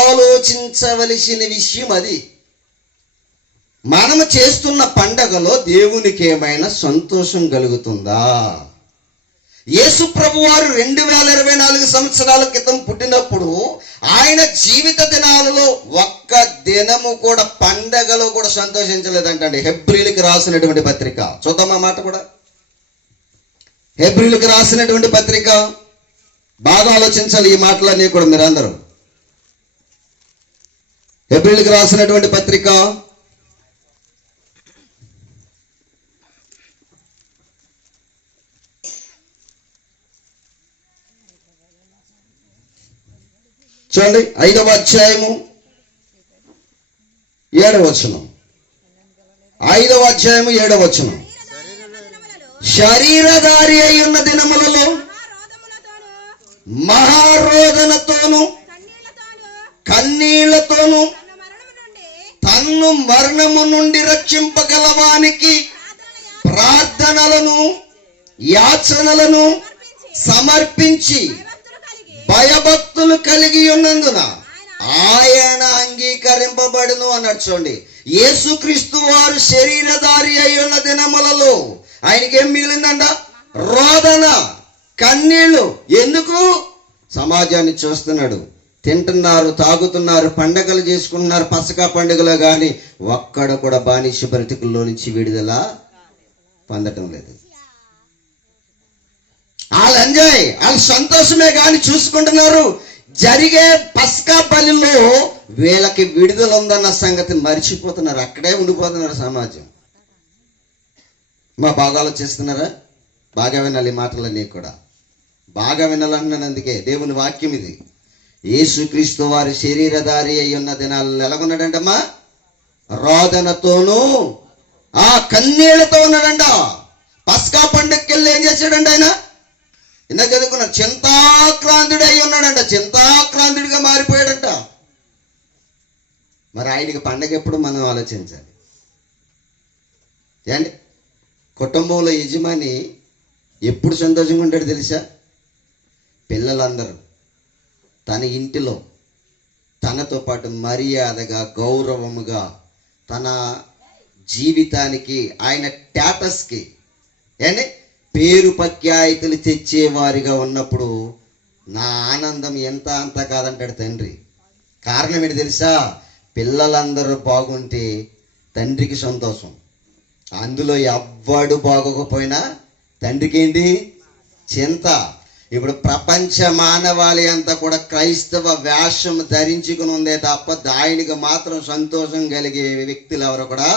ఆలోచించవలసిన విషయం. అది మనము చేస్తున్న పండగలో దేవునికి ఏమైనా సంతోషం కలుగుతుందా? యేసు ప్రభు వారు 2024 సంవత్సరాల క్రితం పుట్టినప్పుడు ఆయన జీవిత దినాలలో ఒక్క దినము కూడా పండగలో కూడా సంతోషించలేదంటండి. హెబ్రీలకు రాసినటువంటి పత్రిక చూద్దాం ఆ మాట కూడా. హెబ్రీలకు రాసినటువంటి పత్రిక బాగా ఆలోచించాలి ఈ మాటలన్నీ కూడా మీరందరూ. హెబ్రీలకు రాసినటువంటి పత్రిక 5వ అధ్యాయము 7వ వచనం, 5వ అధ్యాయము 7వ వచనం. శరీరధారి అయి ఉన్న దినములలో మహారోదనతోను కన్నీళ్లతోను తన్ను మరణము నుండి రక్షింపగలవానికి ప్రార్థనలను యాచనలను సమర్పించి భయభక్తులు కలిగి ఉన్నందున ఆయన అంగీకరింపబడును అన్నాడు. చూడండి, యేసుక్రీస్తు వారు శరీరధారి అయి ఉన్న దినములలో ఆయనకి ఏం మిగిలిందంట? రోదన, కన్నీళ్లు. ఎందుకు? సమాజాన్ని చూస్తున్నాడు, తింటున్నారు, తాగుతున్నారు, పండగలు చేసుకుంటున్నారు, పసకా పండుగలో కానీ ఒక్కడ కూడా బానిస బ్రతుకుల్లో నుంచి విడుదల పొందటం లేదు. వాళ్ళు ఎంజాయ్, వాళ్ళు సంతోషమే కానీ చూసుకుంటున్నారు. జరిగే పస్కా బలిలో వీళ్ళకి విడుదల ఉందన్న సంగతి మర్చిపోతున్నారు, అక్కడే ఉండిపోతున్నారు సమాజం. బాగా ఆలోచిస్తున్నారా? బాగా వినాలి ఈ మాటలన్నీ కూడా, బాగా వినాలన్నాను. అందుకే దేవుని వాక్యం ఇది. యేసుక్రీస్తు వారి శరీరధారి అయి ఉన్న దినాలను ఎలాగున్నాడంటమ్మా? రోదనతోనూ ఆ కన్నీళ్లతో ఉన్నాడంట. పస్కా పండుగకి వెళ్ళి ఏం చేశాడంట ఆయన? ఇందాక చదువుకున్నారు, చింతాక్రాంతుడు అయి ఉన్నాడంట. చింతాక్రాంతుడిగా మారిపోయాడంట. మరి ఆయనకి పండగ ఎప్పుడు మనం ఆలోచించాలి ఏండి? కుటుంబంలో యజమాని ఎప్పుడు సంతోషంగా ఉంటాడు తెలుసా? పిల్లలందరూ తన ఇంటిలో తనతో పాటు మర్యాదగా గౌరవముగా తన జీవితానికి ఆయన స్టేటస్కి ఏంటి పేరు ప్రఖ్యాతులు తెచ్చేవారిగా ఉన్నప్పుడు నా ఆనందం ఎంత అంత కాదంటాడు తండ్రి. కారణం ఏంటి తెలుసా? పిల్లలందరూ బాగుంటే తండ్రికి సంతోషం. అందులో ఎవ్వడు బాగోకపోయినా తండ్రికి ఏంటి? చింత. ఇప్పుడు ప్రపంచ మానవాళి అంతా కూడా క్రైస్తవ వేషం ధరించుకుని ఉందే తప్ప ఆయనకి మాత్రం సంతోషం కలిగే వ్యక్తులు ఎవరు కూడా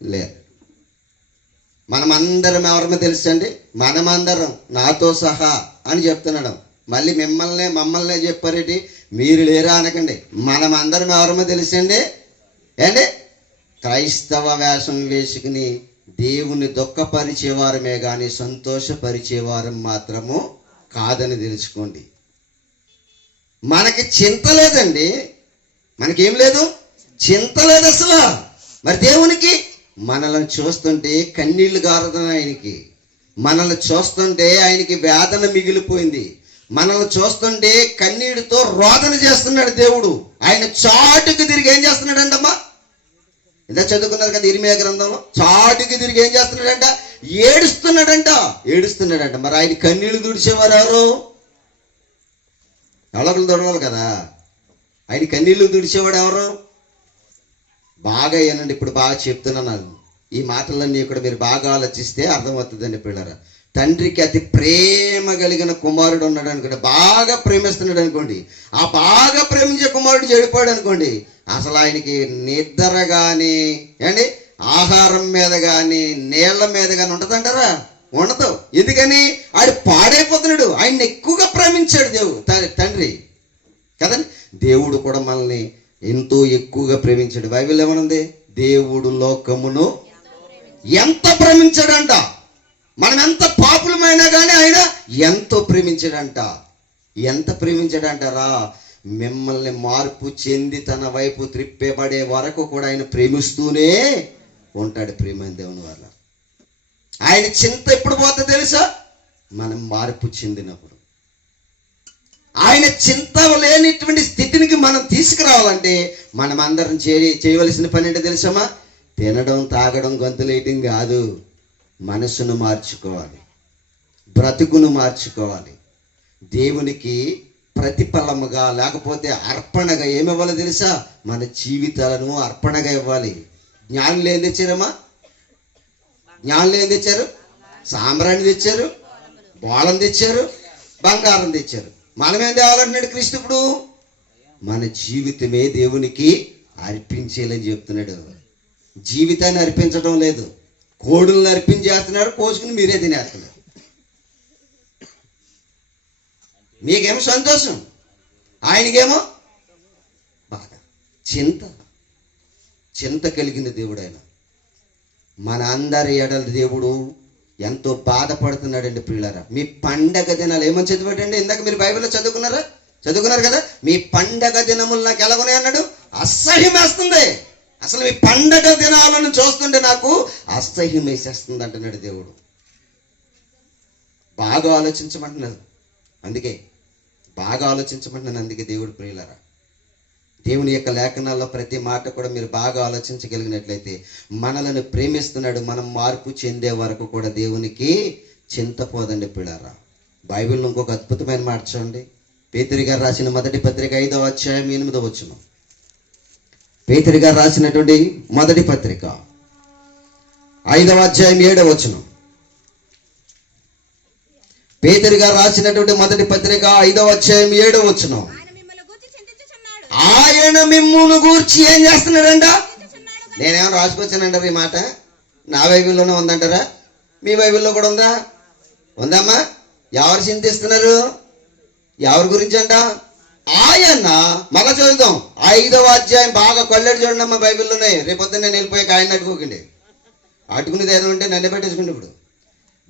లేరు. మనమందరం ఎవరమో తెలుసండి? మనమందరం, నాతో సహా అని చెప్తున్నాడు. మళ్ళీ మమ్మల్నే చెప్పారేటి? మీరు లేరా అనకండి. మనమందరం ఎవరమో తెలుసండి ఏంటి? క్రైస్తవ వేషం వేసుకుని దేవుని దుఃఖపరిచేవారమే కానీ సంతోషపరిచేవారం మాత్రము కాదని తెలుసుకోండి. మనకి చింత లేదండి, మనకేం లేదు, చింత లేదు అసలు. మరి దేవునికి మనల్ని చూస్తుంటే కన్నీళ్లు గారుతున్నాయి ఆయనకి. మనల్ని చూస్తుంటే ఆయనకి వేదన మిగిలిపోయింది. మనల్ని చూస్తుంటే కన్నీటితో రోదన చేస్తున్నాడు దేవుడు. ఆయన చాటుకు తిరిగి ఏం చేస్తున్నాడంటమ్మా? ఇలా చదువుకున్నారు కదా ఇర్మియా గ్రంథంలో. చాటుకి తిరిగి ఏం చేస్తున్నాడంట? ఏడుస్తున్నాడంట. మరి ఆయన కన్నీళ్లు తుడిచేవారు ఎవరు? ఎవరొకరు తొడవాలి కదా. ఆయన కన్నీళ్లు తుడిచేవాడు ఎవరు? బాగా ఏనండి, ఇప్పుడు బాగా చెప్తున్నాను. ఈ మాటలన్నీ కూడా మీరు బాగా ఆలోచిస్తే అర్థమవుతుందండి పిల్లరా. తండ్రికి అతి ప్రేమ కలిగిన కుమారుడు ఉన్నాడు అనుకోండి, బాగా ప్రేమిస్తున్నాడు అనుకోండి. ఆ బాగా ప్రేమించే కుమారుడు చెడిపోయాడు అనుకోండి, అసలు ఆయనకి నిద్ర కానీ ఏండి ఆహారం మీద కానీ నీళ్ల మీద కానీ ఉంటుందంటారా? ఉండదు. ఎందుకని? ఆయన పాడైపోతున్నాడు. ఆయన్ని ఎక్కువగా ప్రేమించాడు తండ్రి కదండి. దేవుడు కూడా మనల్ని ఎంతో ఎక్కువగా ప్రేమించాడు. బైబిల్ ఏమనుంది? దేవుడు లోకమును ఎంత ప్రేమించాడంట. మనం ఎంత పాపులమైనా కానీ ఆయన ఎంతో ప్రేమించాడంట. ఎంత ప్రేమించాడంటారా? మిమ్మల్ని మార్పు చెంది తన వైపు త్రిప్పబడే వరకు కూడా ఆయన ప్రేమిస్తూనే ఉంటాడు. ప్రేమ దేవుని వల్ల ఆయన చింత ఎప్పుడు పోతుందో తెలుసా? మనం మార్పు చెందినప్పుడు. ఆయన చింత లేనిటువంటి స్థితికి మనం తీసుకురావాలంటే మనం అందరం చేయవలసిన పని ఏంటో తెలుసమ్మా? తినడం, తాగడం, గొంతులేయటం కాదు. మనసును మార్చుకోవాలి, బ్రతుకును మార్చుకోవాలి. దేవునికి ప్రతిఫలముగా లేకపోతే అర్పణగా ఏమివ్వాలి తెలుసా? మన జీవితాలను అర్పణగా ఇవ్వాలి. జ్ఞానులు ఏం తెచ్చారమ్మా? జ్ఞానులు ఏం తెచ్చారు? సాంబ్రాణి తెచ్చారు, బోళం తెచ్చారు, బంగారం తెచ్చారు. మనమేం తేవాలంటున్నాడు క్రీస్తుడు? మన జీవితమే దేవునికి అర్పించేయాలని చెప్తున్నాడు. జీవితాన్ని అర్పించడం లేదు, కోడులను అర్పించేస్తున్నారు, కోసుకుని మీరే తినేస్తున్నారు. మీకేమో సంతోషం, ఆయనకేమో బాధ, చింత. చింత కలిగిన దేవుడు ఆయన. మన అందరి ఎడల దేవుడు ఎంతో బాధపడుతున్నాడండి ప్రియులారా. మీ పండగ దినాలు ఏమని చదివాడండి? ఇందాక మీరు బైబిల్లో చదువుకున్నారు కదా. మీ పండగ దినములు నాకు ఎలాగున్నాయి అన్నాడు, అసహ్యం వేస్తుంది. అసలు మీ పండగ దినాలను చూస్తుంటే నాకు అసహ్యం వేసేస్తుంది అంటున్నాడు దేవుడు. బాగా ఆలోచించమంటున్నాడు. అందుకే దేవుడు ప్రియులారా, దేవుని యొక్క లేఖనాల్లో ప్రతి మాట కూడా మీరు బాగా ఆలోచించగలిగినట్లయితే మనలను ప్రేమిస్తున్నాడు. మనం మార్పు చెందే వరకు కూడా దేవునికి చింతపోదండి ప్రియులారా. బైబిల్లో ఇంకొక అద్భుతమైన మాట చూడండి. పేతురు గారు రాసిన మొదటి పత్రిక 5వ అధ్యాయం 8వ వచనం. పేతురు గారు రాసినటువంటి మొదటి పత్రిక 5వ అధ్యాయం 7వ వచనం. పేతురు గారు రాసినటువంటి మొదటి పత్రిక 5వ అధ్యాయం 7వ వచనం. ఆయన మిమ్మును గూర్చి ఏం చేస్తున్నాడంట? నేనేమో రాసుకొచ్చానంటారా ఈ మాట? నా బైబిల్లోనే ఉందంటారా? మీ బైబిల్లో కూడా ఉందమ్మా? ఎవరు చింతిస్తున్నారు? ఎవరి గురించి అంట? ఆయన, మళ్ళా చదువుతాం 5వ అధ్యాయం బాగా కొల్లెడు చూడండి అమ్మా బైబిల్లోనే. రేపొద్దు నేను వెళ్ళిపోయాక ఆయన అట్టుకోకండి. అట్టుకునేది ఏదో ఉంటే నన్ను పెట్టేసుకుంటే ఇప్పుడు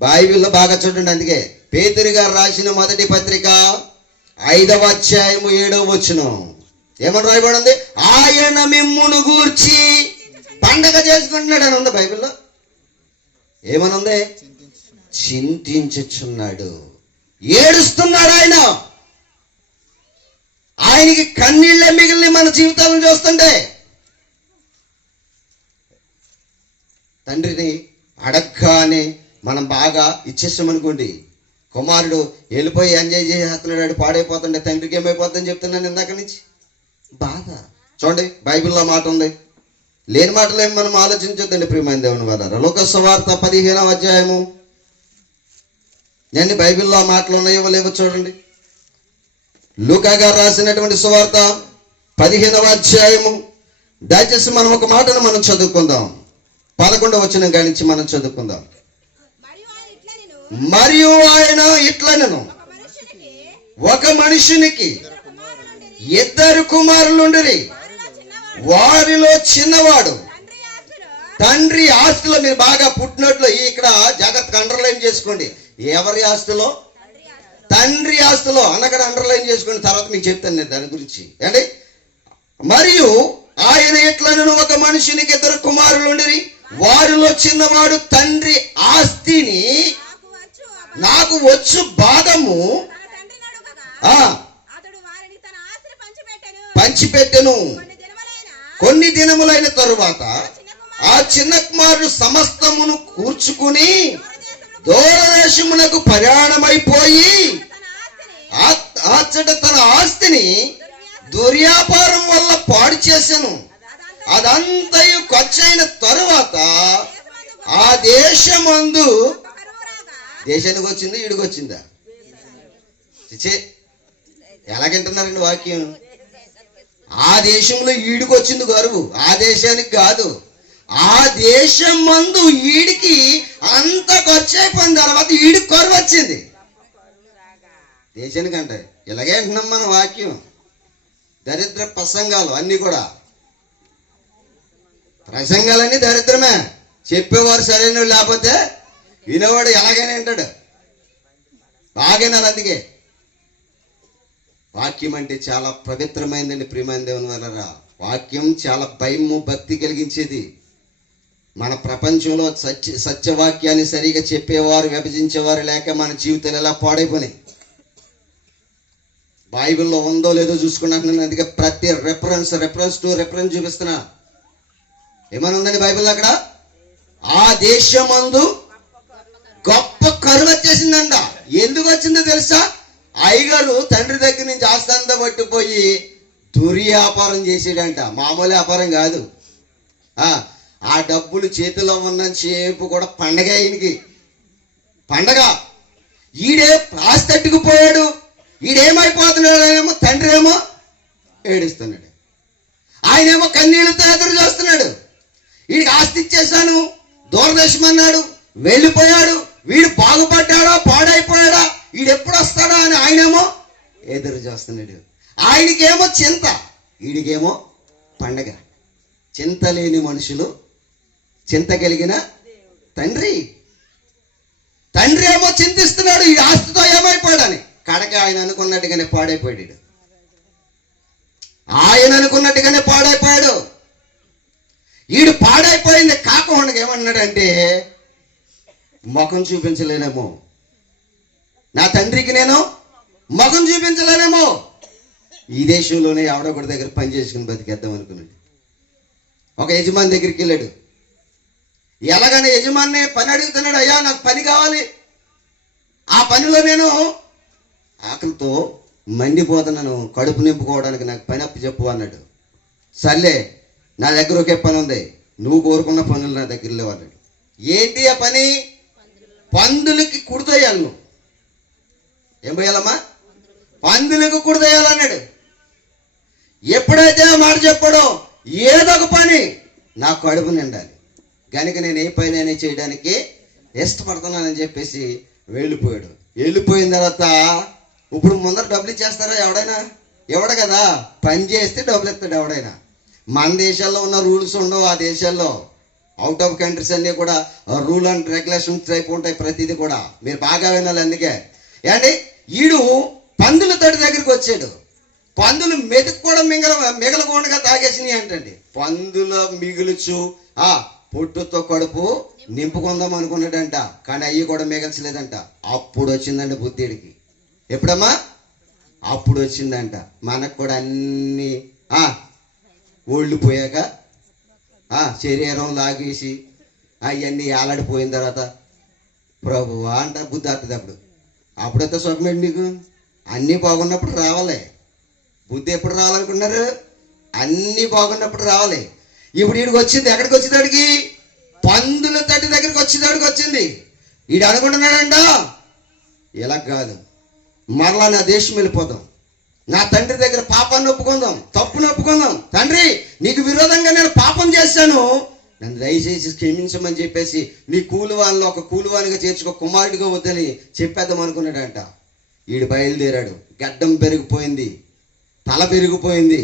బైబిల్లో బాగా చూడండి. అందుకే పేతురు గారు రాసిన మొదటి పత్రిక 5వ అధ్యాయం 7వ వచనం ఏమని రాయబడింది? ఆయన మిమ్మును గూర్చి పండగ చేసుకుంటున్నాడు అని ఉంది బైబిల్లో. ఏమనుంది? చింతించుచున్నాడు, ఏడుస్తున్నాడు. ఆయనకి కన్నీళ్ళే మిగిలిన మన జీవితాలను చూస్తుంటే. తండ్రిని అడగ్గానే మనం బాగా ఇచ్చేస్తామనుకోండి, కుమారుడు వెళ్ళిపోయి ఎంజాయ్ చేస్తున్నాడు, పాడైపోతుండే, తండ్రికి ఏమైపోతుందని చెప్తున్నాను ఇందాక నుంచి. బాధ చూడండి, బైబిల్లో మాట ఉంది. లేని మాటలు ఏమి మనం ఆలోచించొద్దండి ప్రియమైన దేవుని వారు. లోక సువార్త 15వ అధ్యాయము. నేను బైబిల్లో మాటలు ఉన్నాయో లేవో చూడండి. లూకా గారు రాసినటువంటి సువార్త 15వ అధ్యాయము. దయచేసి మనం ఒక మాటను మనం చదువుకుందాం. 11వ వచనం కానించి మనం చదువుకుందాం. మరియు ఆయన ఇట్లనెను, ఒక మనుషునికి 2 కుమారులుండిరి. వారిలో చిన్నవాడు తండ్రి ఆస్తిలో, మీరు బాగా పుట్టినట్లు ఇక్కడ జాగ్రత్తగా అండర్లైన్ చేసుకోండి. ఎవరి ఆస్తిలో? తండ్రి ఆస్తిలో. అన్నక్కడ అండర్లైన్ చేసుకోండి, తర్వాత మీకు చెప్తాను నేను దాని గురించి అండి. మరియు ఆయన ఎట్లనను, ఒక మనుషునికి 2 కుమారులుండిరి. వారిలో చిన్నవాడు తండ్రి ఆస్తిని నాకు వచ్చు భాగము పంచిపెట్టెను. కొన్ని దినములైన తరువాత ఆ చిన్న కుమారుడు సమస్తమును కూర్చుకుని దూరదేశమునకు ప్రయాణమైపోయి అచ్చట తన ఆస్తిని దుర్వ్యాపారం వల్ల పాడు చేసెను. అదంతయు ఖర్చైన తరువాత ఆ దేశమందు, దేశానికి వచ్చింది, ఈడికి వచ్చిందా? ఎలాగంటున్నారండి వాక్యం? ఆ దేశంలో ఈడికి వచ్చింది కరువు, ఆ దేశానికి కాదు. ఆ దేశం మందు ఈడికి అంత ఖర్చు అయిపోయిన తర్వాత ఈడికి కరువు వచ్చింది. దేశానికి అంటే ఇలాగే అంటున్నాం మన వాక్యం. దరిద్ర ప్రసంగాలు అన్నీ కూడా, ప్రసంగాలన్నీ దరిద్రమే. చెప్పేవారు సరైన లేకపోతే వినేవాడు ఎలాగైనా వింటాడు. బాగైనారు. అందుకే వాక్యం అంటే చాలా పవిత్రమైందండి ప్రియమైన దేవుని వలన. వాక్యం చాలా భయము, భక్తి కలిగించేది. మన ప్రపంచంలో సత్యవాక్యాన్ని సరిగా చెప్పేవారు, విభజించేవారు లేక మన జీవితాలు ఎలా పాడైపోయినాయి. బైబిల్లో ఉందో లేదో చూసుకున్నాను. అందుకే ప్రతి రెఫరెన్స్ చూపిస్తున్నా. ఏమని ఉందండి బైబిల్లో? అక్కడ ఆ దేశమందు గొప్ప కరువు వచ్చేసిందంట. ఎందుకు వచ్చిందో తెలుసా? అయ్యగారు తండ్రి దగ్గర నుంచి ఆస్తంతా పట్టుపోయి దుర్వ్యాపారం చేసాడంట. మామూలు వ్యాపారం కాదు. ఆ డబ్బులు చేతిలో ఉన్నంతసేపు కూడా పండగ. ఆయనకి పండగ. ఈడే ఆస్తి తట్టుకుపోయాడు. ఈడేమైపోతున్నాడేమో, తండ్రి ఏమో ఏడుస్తున్నాడు, ఆయనేమో కన్నీళ్లతో ఎదురు చేస్తున్నాడు. వీడికి ఆస్తి ఇచ్చేశాను, దూరదేశం అన్నాడు, వెళ్ళిపోయాడు. వీడు బాగుపడ్డాడా పాడైపోయాడా, వీడెప్పుడు వస్తాడా అని ఆయనేమో ఎదురు చేస్తున్నాడు. ఆయనకేమో చింత, వీడికేమో పండగ. చింత లేని మనుషులు చింత కలిగిన తండ్రి. తండ్రి ఏమో చింతిస్తున్నాడు ఈ ఆస్తితో ఏమైపోయాడని. కడకి ఆయన అనుకున్నట్టుగానే పాడైపోయాడు. ఆయన అనుకున్నట్టుగానే పాడైపోయాడు. ఈడు పాడైపోయింది కాకుండా ఏమన్నాడంటే, ముఖం చూపించలేనేమో, నా తండ్రికి నేను ముఖం చూపించలేనేమో, ఈ దేశంలోనే ఎవడొకటి దగ్గర పని చేసుకుని బతికేద్దాం అనుకున్నాడు. ఒక యజమాని దగ్గరికి వెళ్ళాడు. ఎలాగని యజమాని పని అడుగుతున్నాడు, అయ్యా నాకు పని కావాలి, ఆ పనిలో నేను ఆకలితో మండిపోతున్నాను, కడుపు నింపుకోవడానికి నాకు పని అప్పు చెప్పు అన్నాడు. సర్లే, నా దగ్గర ఒకే పని ఉంది, నువ్వు కోరుకున్న పనులు నా దగ్గర లేవు అన్నాడు. ఏంటి ఆ పని? పందులకి కుడితేయాలి. నువ్వు ఏం పోయాలమ్మా? పందులకు కుడితేయాలన్నాడు. ఎప్పుడైతే ఆ మాట చెప్పాడో, ఏదో ఒక పని నా కడుపు నిండాలి కనుక నేను ఏ పని అయినా చేయడానికి ఇష్టపడుతున్నానని చెప్పేసి వెళ్ళిపోయాడు. వెళ్ళిపోయిన తర్వాత ఇప్పుడు ముందర డబ్బులు ఇచ్చేస్తారా ఎవడైనా? ఎవడ కదా, పని చేస్తే డబ్బులు ఇస్తాడు ఎవడైనా. మన దేశాల్లో ఉన్న రూల్స్ ఉండవు, ఆ దేశాల్లో అవుట్ ఆఫ్ కంట్రీస్ అన్నీ కూడా రూల్ అండ్ రెగ్యులేషన్స్ టైప్ ఉంటాయి ప్రతిదీ కూడా. మీరు బాగా వినాలి. అందుకే ఏంటి ఈడు పందుల తోటి దగ్గరికి వచ్చాడు. పందులు మెతుక్కోవడం మిగలకుండా తాగేసినాయి అంటండి. పందుల మిగులుచు పొట్టుతో కడుపు నింపుకుందాం అనుకున్నాడంట, కానీ అయ్యి కూడా మిగల్చలేదంట. అప్పుడు వచ్చిందండి బుద్ధిడికి. ఎప్పుడమ్మా? అప్పుడు వచ్చిందంట. మనకు కూడా అన్ని ఓళ్ళు పోయాక శరీరం లాగేసి అవన్నీ ఆలాడిపోయిన తర్వాత ప్రభువా అంట బుద్ధి వస్తుంది. అప్పుడైతే సుఖమేంటి నీకు? అన్నీ బాగున్నప్పుడు రావాలి. బుద్ధి ఎప్పుడు రావాలనుకున్నారు? అన్నీ బాగున్నప్పుడు రావాలి. ఇప్పుడు వీడికి వచ్చింది. ఎక్కడికి వచ్చింది? అడిగి పందుల తట్టి దగ్గరికి వచ్చేదాడికి వచ్చింది. వీడు అనుకుంటున్నాడంట, ఇలా కాదు, మరలా నా దేశం వెళ్ళిపోదాం, నా తండ్రి దగ్గర పాపాన్ని ఒప్పుకుందాం, తప్పును ఒప్పుకుందాం. తండ్రి, నీకు విరోధంగా నేను పాపం చేశాను, నన్ను దయచేసి క్షమించమని చెప్పేసి నీ కూలివాళ్ళు ఒక కూలివానిగా చేర్చుకో, కుమారుడిగా వద్దని చెప్పేద్దాం అనుకున్నాడంట. వీడు బయలుదేరాడు. గడ్డం పెరిగిపోయింది, తల పెరిగిపోయింది,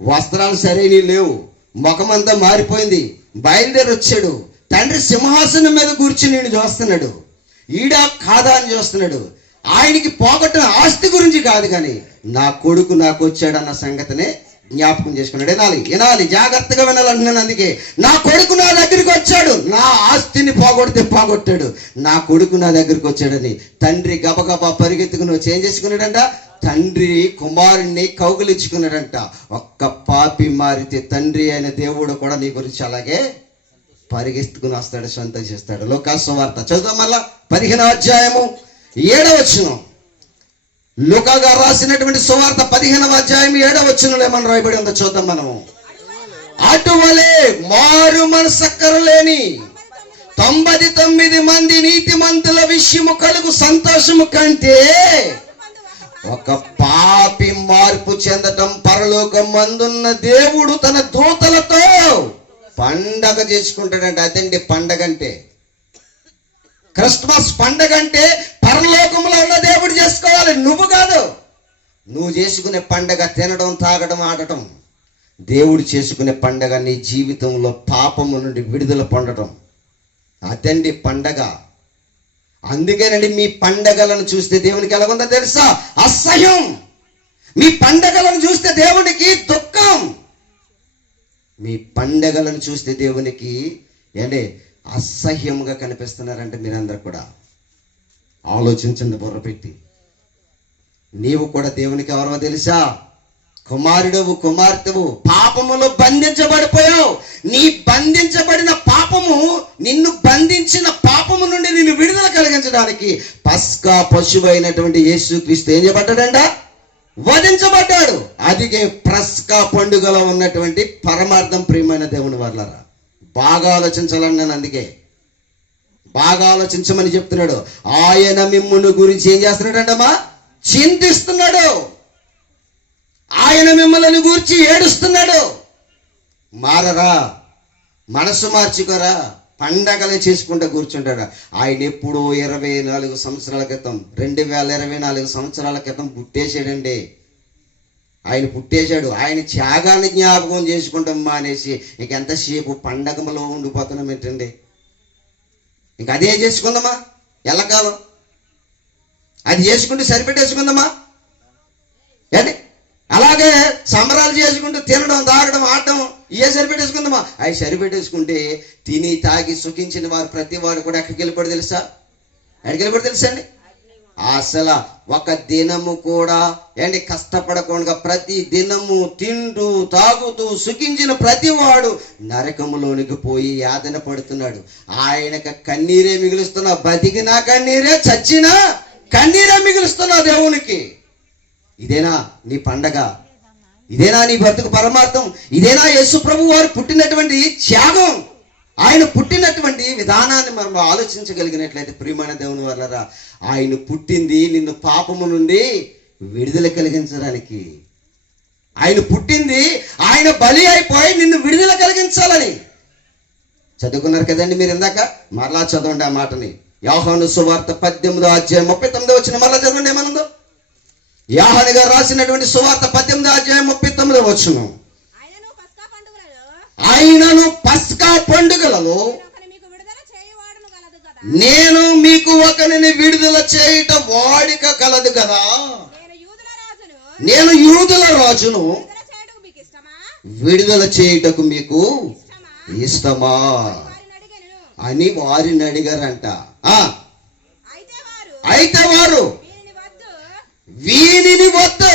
వస్త్రాలు సరైనవి లేవు, ముఖమంతా మారిపోయింది. బయలుదేరి వచ్చాడు. తండ్రి సింహాసనం మీద కూర్చుని నేను చూస్తున్నాడు. ఈడా కాదా అని చూస్తున్నాడు. ఆయనకి పోగొట్టిన ఆస్తి గురించి కాదు, కానీ నా కొడుకు నాకు వచ్చాడన్న సంగతినే జ్ఞాపకం చేసుకున్నాడు. వినాలి, జాగ్రత్తగా వినాలంటున్నాను. అందుకే నా కొడుకు నా దగ్గరికి వచ్చాడు, నా ఆస్తిని పోగొడితే పోగొట్టాడు, నా కొడుకు నా దగ్గరికి వచ్చాడని తండ్రి గబగబా పరిగెత్తుకుని వచ్చి ఏం చేసుకున్నాడంట? తండ్రి కుమారుణ్ణి కౌగిలించుకున్నాడంట. ఒక్క పాపి మారితే తండ్రి అయిన దేవుడు కూడా నీ గురించి అలాగే పరిగెత్తుకుని వస్తాడు, సంతోషిస్తాడు. లూకాసు వార్త చదువుదాం మళ్ళా 15వ అధ్యాయము 7వ వచనం. లూకా గారు రాసినటువంటి సువార్త 15వ అధ్యాయం 7వ వచనంలో ఏమని రాయబడి ఉందో చూద్దాం మనము. అటువలే మారు మనసక్కరలేని 99 మంది నీతిమంతుల విషయము కలుగు సంతోషము కంటే ఒక పాపి మార్పు చెందటం పరలోకం మందున్న దేవుడు తన దూతలతో పండగ చేసుకుంటాడంట. అదండి పండగ అంటే. క్రిస్మస్ పండగ అంటే పరలోకంలో ఉన్న దేవుడు చేసుకోవాలి, నువ్వు కాదు. నువ్వు చేసుకునే పండగ తినడం, తాగడం, ఆడటం. దేవుడు చేసుకునే పండగ నీ జీవితంలో పాపము నుండి విడుదల పొందడం. అదండి పండగ. అందుకేనండి మీ పండగలను చూస్తే దేవునికి ఎలాగుందో తెలుసా? అసహ్యం. మీ పండగలను చూస్తే దేవునికి దుఃఖం. మీ పండగలను చూస్తే దేవునికి ఏంటి అసహ్యంగా కనిపిస్తున్నారంటే మీరందరూ కూడా ఆలోచించండి బుర్ర పెట్టి. నీవు కూడా దేవునికి ఎవరో తెలుసా? కుమారుడవు, కుమార్తెవు. పాపములో బంధించబడిపోయావు. నీ బంధించబడిన పాపము, నిన్ను బంధించిన పాపము నుండి నిన్ను విడుదల కలిగించడానికి పస్కా పశువు అయినటువంటి యేసుక్రీస్తు ఏం చేయబడ్డాడంట? వధించబడ్డాడు. అదిగే పస్కా పండుగలో ఉన్నటువంటి పరమార్థం. ప్రియమైన దేవుని వర్లారా, బాగా ఆలోచించాలని నేను అందుకే బాగా ఆలోచించమని చెప్తున్నాడు. ఆయన మిమ్మును గురించి ఏం చేస్తున్నాడంటమ్మా? చింతిస్తున్నాడు. ఆయన మిమ్మల్ని గురించి ఏడుస్తున్నాడు. మారరా, మనసు మార్చుకోరా, పండగలే చేసుకుంటూ కూర్చుంటాడు. ఆయన ఎప్పుడో 24 సంవత్సరాల క్రితం 2024 సంవత్సరాల క్రితం పుట్టేసాడండి. ఆయన పుట్టేశాడు. ఆయన త్యాగాన్ని జ్ఞాపకం చేసుకుంటాం మానేసి ఇంకెంతసేపు పండగలో ఉండిపోతున్నాం ఏంటండి? ఇంక అదే చేసుకుందామా? ఎల్లకాలం అది చేసుకుంటూ సరిపెట్టేసుకుందామా? ఏంటి అలాగే సంబరాలు చేసుకుంటూ తినడం, తాగడం, ఆడడం ఇవే సరిపెట్టేసుకుందామా? అవి సరిపెట్టేసుకుంటే తిని తాగి సుఖించిన వారు ప్రతి వాడు కూడా ఎక్కడికి వెళ్ళిపోడు తెలుసా? ఎక్కడికి వెళ్ళిపోడు తెలుసా అండి? అసలు ఒక దినము కూడా ఏంటి కష్టపడకుండా ప్రతి దినము తింటూ తాగుతూ సుఖించిన ప్రతి వాడు నరకములోనికి పోయి యాతన పడుతున్నాడు. ఆయనకు కన్నీరే మిగులుస్తున్నా, బతికినా కన్నీరే, చచ్చినా కన్నీరే మిగులుస్తున్నా దేవునికి. ఇదేనా నీ పండగ? ఇదేనా నీ బ్రతుకు పరమార్థం? ఇదేనా యేసు ప్రభు వారు పుట్టినటువంటి త్యాగం? ఆయన పుట్టినటువంటి విధానాన్ని మనం ఆలోచించగలిగినట్లయితే ప్రియమైన దేవుని వల్లరా, ఆయన పుట్టింది నిన్ను పాపము నుండి విడుదల కలిగించడానికి. ఆయన పుట్టింది ఆయన బలి అయిపోయి నిన్ను విడుదల కలిగించాలని. చదువుకున్నారు కదండి మీరు ఇందాక, మరలా చదవండి ఆ మాటని. యోహాను సువార్త 18:39 మరలా చదవండి ఏమనుందో. యోహాను గారు రాసినటువంటి సువార్త 18:39. ఆయనను పస్కా పండుగలలో నేను మీకు ఒకరిని విడుదల చేయుట వాడిక కలదు కదా. నేను యూదుల రాజును విడుదల చేయుటకు మీకు ఇష్టమా అని వారిని అడిగారంట. అయితే వారు వీనిని వద్దు,